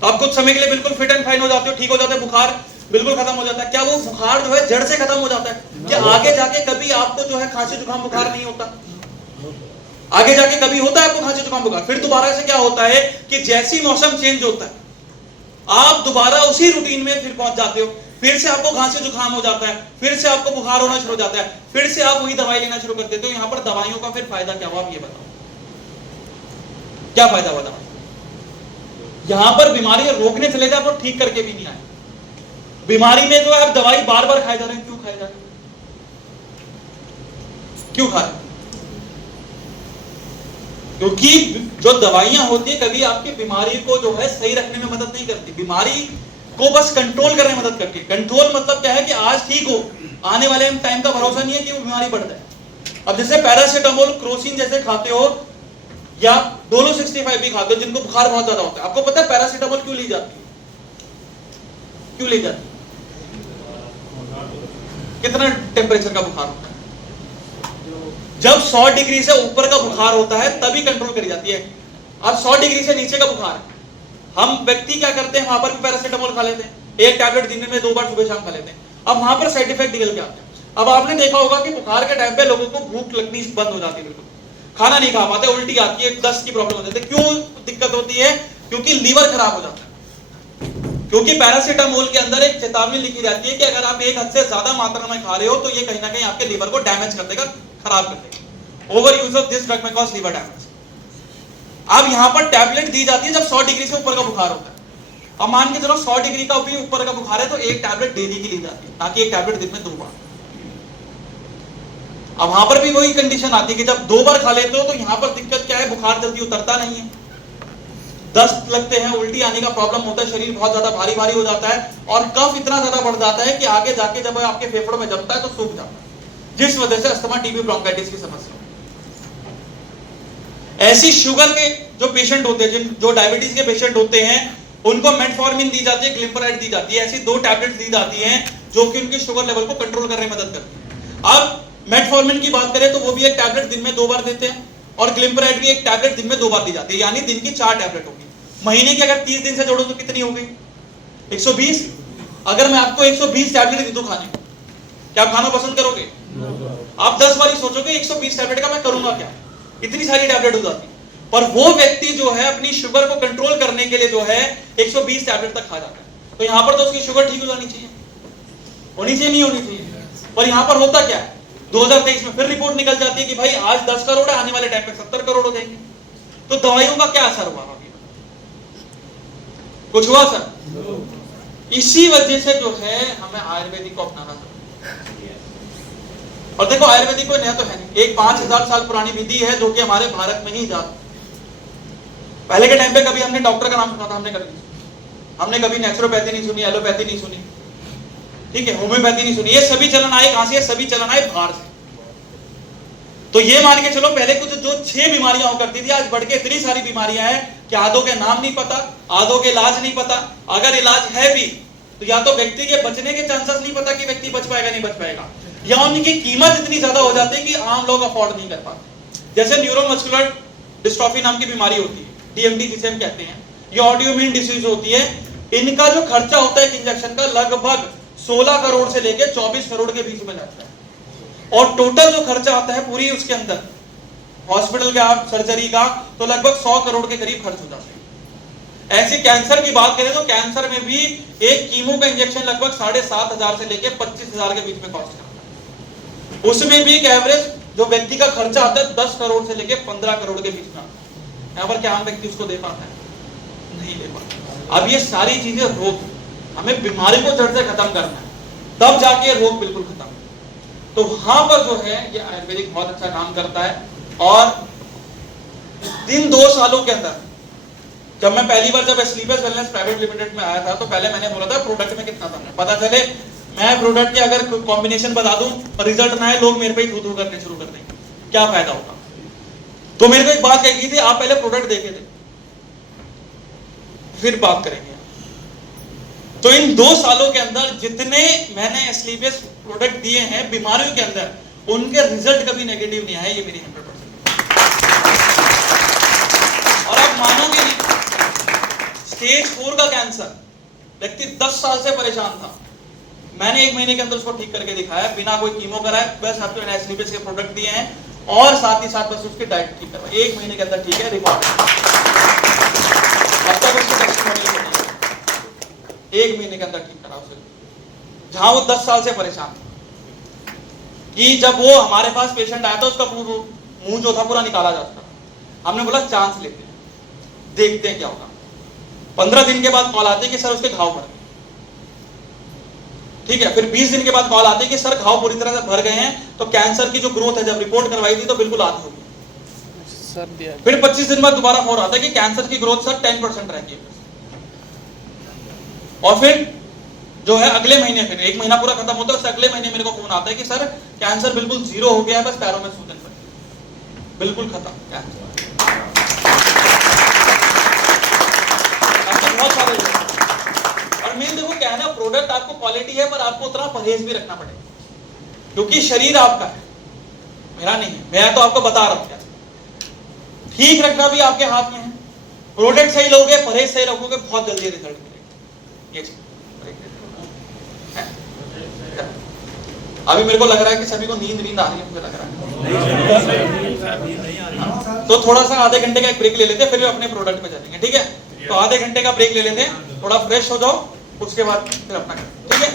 तो आप कुछ समय के लिए बिल्कुल फिट एंड फाइन हो जाते हो, ठीक हो जाते हैं, बुखार बिल्कुल खत्म हो जाता है। क्या वो बुखार जो है जड़ से खत्म हो जाता है? क्या आगे जाके कभी आपको जो है खांसी जुकाम बुखार नहीं होता? आगे जाके कभी होता है आपको खांसी जुकाम बुखार? फिर दोबारा से क्या होता है कि जैसी मौसम चेंज होता है, आप दोबारा उसी रूटीन में फिर पहुंच जाते हो, फिर से आपको खांसी जुकाम हो जाता है, फिर से आपको बुखार होना शुरू हो जाता है, फिर से आप वही दवाई लेना शुरू कर देते हो। यहां पर दवाइयों का फिर फायदा क्या हुआ, आप ये बताओ, क्या फायदा हुआ दवाई? यहां पर बीमारी रोकने चले जाए, आप ठीक करके भी नहीं आए। बीमारी में जो है आप दवाई बार बार खाए जा रहे हैं, क्यों खाए जा रहे हैं? क्यों खाए? क्योंकि जो दवाइयां होती है कभी आपकी बीमारी को जो है सही रखने में मदद नहीं करती, बीमारी को बस कंट्रोल करने में मदद करती है। कंट्रोल मतलब क्या है कि आज ठीक हो, आने वाले टाइम का भरोसा नहीं है कि वो बीमारी बढ़ जाए। अब जैसे पैरासीटामोल, क्रोसिन जैसे खाते हो, या डोलो-65 भी खाते हो, जिनको बुखार बहुत ज्यादा होता है। आपको पता है पैरासीटामोल क्यों ली जाती है? क्यों ली जाती है? कितना टेम्परेचर का बुखार होता है? जब 100 डिग्री से ऊपर का बुखार होता है तभी कंट्रोल करी जाती है। अब 100 डिग्री से नीचे का बुखार है, हम व्यक्ति क्या करते हैं, वहां पर भी पैरासीटामोल खा लेते हैं, एक टैबलेट दिन में 2 बार सुबह शाम खा लेते हैं। अब वहां पर साइड इफेक्ट निकल के आते हैं। अब आपने देखा होगा कि बुखार के टाइम पे लोगों को भूख लगनी बंद हो जाती है, बिल्कुल खाना नहीं खा पाते, उल्टी आती है, दस्त की प्रॉब्लम हो जाती है। क्यों दिक्कत होती है? क्योंकि लीवर खराब हो जाता है। क्योंकि पैरासीटामोल के अंदर एक चेतावनी लिखी जाती है कि अगर आप एक हद से ज्यादा मात्रा में खा रहे हो तो ये कहीं ना कहीं आपके लीवर को डैमेज कर देगा, खराब कर देगा। Over use of this drug में कॉज लीवर डैमेज। अब यहां पर टैबलेट दी जाती है जब 100 डिग्री से ऊपर का बुखार होता है। अब मान के चलो 100 डिग्री का भी ऊपर का बुखार है तो एक टैबलेट डेली की ली जाती है, ताकि एक टैबलेट दिन में 2 बार। अब वहां पर भी वही कंडीशन आती है कि जब 2 बार खा लेते हो तो यहां पर दिक्कत क्या है, बुखार जल्दी उतरता नहीं है, दस्त लगते हैं, उल्टी आने का प्रॉब्लम होता है, शरीर बहुत ज्यादा भारी भारी हो जाता है और कफ इतना ज्यादा बढ़ जाता है कि आगे जाके जब आपके फेफड़ों में जमता है तो सूख जाता है, जिस वजह से अस्थमा, टीबी, ब्रोंकाइटिस की समस्या। ऐसी शुगर के जो पेशेंट होते हैं, जो डायबिटीज के पेशेंट होते हैं, उनको मेटफॉर्मिन दी जाती है, ग्लिम्पराइड दी जाती है। ऐसी 2 टैबलेट्स दी जाती हैं जो कि उनकी शुगर लेवल को कंट्रोल करने में मदद करती है। अब मेटफॉर्मिन की बात करें तो वो भी एक टैबलेट दिन में 2 बार देते हैं और ग्लिम्पराइड भी एक टैबलेट दिन में 2 बार दी जाती है, यानी दिन की 4 टैबलेट होगी। महीने की अगर 30 दिन से जोड़ो तो कितनी हो गई? 120। अगर मैं आपको 120 टैबलेट दे दूं खाने को, क्या आप खाना पसंद करोगे? आप 10 बार ही सोचोगे 120 टैबलेट का मैं करूंगा क्या, इतनी सारी टैबलेट हो जाती। पर वो व्यक्ति जो है अपनी शुगर को कंट्रोल करने के लिए जो है 120 टैबलेट तक खा जाता है। तो यहां पर तो उसकी शुगर ठीक हो जानी चाहिए, होनी चाहिए, नहीं होनी चाहिए। पर यहां पर होता क्या है, 2023 में फिर रिपोर्ट निकल जाती है कि भाई आज 10 करोड़ है, आने वाले टाइम पे 70 करोड़ हो जाएंगे। तो दवाइयों का क्या असर हुआ? कुछ हुआ सर? इसी वजह से जो है हमें आयुर्वेदिक को अपनाना चाहिए। और देखो आयुर्वेदिक कोई नया तो है नहीं, एक 5000 साल पुरानी विधि है जो कि हमारे भारत में ही इजाद। पहले के टाइम पे कभी हमने डॉक्टर का नाम सुना था? हमने कभी नेचुरोपैथी नहीं सुनी, एलोपैथी नहीं सुनी, ठीक है, होम्योपैथी नहीं सुनी। ये सभी चलन आए कहां से? ये सभी चलन आए बाहर से। तो ये मान के चलो पहले कुछ जो 6 बीमारियां हो करती थी आज बढ़ के इतनी सारी बीमारियां हैं कि आधों के नाम नहीं पता, आधों के इलाज नहीं पता, अगर इलाज है भी तो या तो व्यक्ति के बचने के चांसेस नहीं पता कि व्यक्ति बच पाएगा नहीं बच पाएगा, या उनकी कीमत इतनी ज्यादा हो जाती है कि आम लोग अफोर्ड नहीं कर पाते। जैसे न्यूरोमस्कुलर डिस्ट्रॉफी नाम की बीमारी होती है, डीएमडी जिसे हम कहते हैं, ये ऑटोइम्यून डिसीज होती है। इनका जो खर्चा होता है इंजेक्शन का लगभग 16 करोड़ से लेके 24 करोड़ के बीच में जाता है, और टोटल जो खर्चा आता है पूरी उसके अंदर हॉस्पिटल का सर्जरी का तो लगभग 100 करोड़ के करीब खर्च हो जाता है। ऐसे कैंसर की बात करें तो कैंसर में भी एक कीमो का इंजेक्शन लगभग 7,500 से लेके 25,000 के बीच में कॉस्ट करता है। उसमें भी एक एवरेज जो व्यक्ति का खर्चा आता है 10 करोड़ से लेके 15 करोड़ के बीच में आता है। यहाँ पर क्या आम व्यक्ति उसको दे पाता है? नहीं दे पाता। अब ये सारी चीजें रोग, हमें बीमारी को जड़ से खत्म करना है, तब जाके रोग बिल्कुल खत्म। तो वहां पर जो है ये आयुर्वेदिक बहुत अच्छा काम करता है। और इन 2 सालों के अंदर जब मैं पहली बार जब स्लीपर्स वेलनेस प्राइवेट लिमिटेड में आया था तो पहले मैंने बोला था प्रोडक्ट में कितना दम है, पता चले मैं प्रोडक्ट के अगर कॉम्बिनेशन बता दूं और रिजल्ट ना आए, लोग मेरे पे ही थू करने शुरू कर देंगे, क्या फायदा होगा। तो मेरे को एक बात कही थी, आप पहले प्रोडक्ट देखे थे फिर बात करेंगे। तो इन 2 सालों के अंदर जितने मैंने एस्लीपियस प्रोडक्ट दिए हैं बीमारियों के अंदर, उनके रिजल्ट कभी नेगेटिव नहीं आए, ये मेरी 100%। और आप मानोगे नहीं, स्टेज 4 का कैंसर व्यक्ति 10 साल से परेशान था, मैंने 1 महीने के अंदर उसको ठीक करके दिखाया, बिना कोई कीमो कराए, बस आपको एस्लीपियस के प्रोडक्ट दिए हैं और साथ ही साथ बस उसकी डाइट ठीक करवाई, 1 महीने के अंदर ठीक है, रिकॉर्ड। अब तक उसकी टेस्टिमोनियल नहीं है, 1 महीने के अंदर ठीक करा उसे, जहां वो 10 साल से परेशान था। कि जब वो हमारे पास पेशेंट आया था उसका मुंह जो था पूरा निकाला जा चुका था, हमने बोला चांस लेते हैं, देखते हैं क्या होगा। 15 दिन के बाद कॉल आती है कि सर उसके घाव भर गए, ठीक है। फिर 20 दिन के बाद कॉल आती है कि सर घाव पूरी तरह से भर गए हैं, तो कैंसर की जो ग्रोथ है जब रिपोर्ट करवाई थी तो बिल्कुल आधी हो गई। फिर 25 दिन बाद दोबारा फोन आता है कि कैंसर की ग्रोथ सर 10% रहती है। और फिर जो है अगले महीने, फिर 1 महीना पूरा खत्म होता है, उससे अगले महीने मेरे को फोन आता है कि सर कैंसर बिल्कुल 0 हो गया है, बस पैरों में सूजन पड़ी, बिल्कुल खत्म कैंसर। बहुत सारे और मेन देखो क्या है ना, प्रोडक्ट आपको क्वालिटी है पर आपको उतना परहेज भी रखना पड़ेगा, क्योंकि शरीर आपका है, मेरा नहीं है। मैं तो आपको बता रहा हूं, ठीक रखना भी आपके हाथ में है। प्रोडक्ट सही लोगे, परहेज सही रखोगे, बहुत जल्दी रिजल्ट मिलेगा। ये अभी मेरे को लग रहा है कि सभी को नींद आ रही है, मुझे लग रहा है। तो थोड़ा सा आधे घंटे का एक ब्रेक ले लेते हैं, फिर अपने प्रोडक्ट पे चलेंगे, ठीक है। तो आधे घंटे का ब्रेक ले लेते हैं, थोड़ा फ्रेश हो जाओ, उसके बाद फिर अपना करें, ठीक है।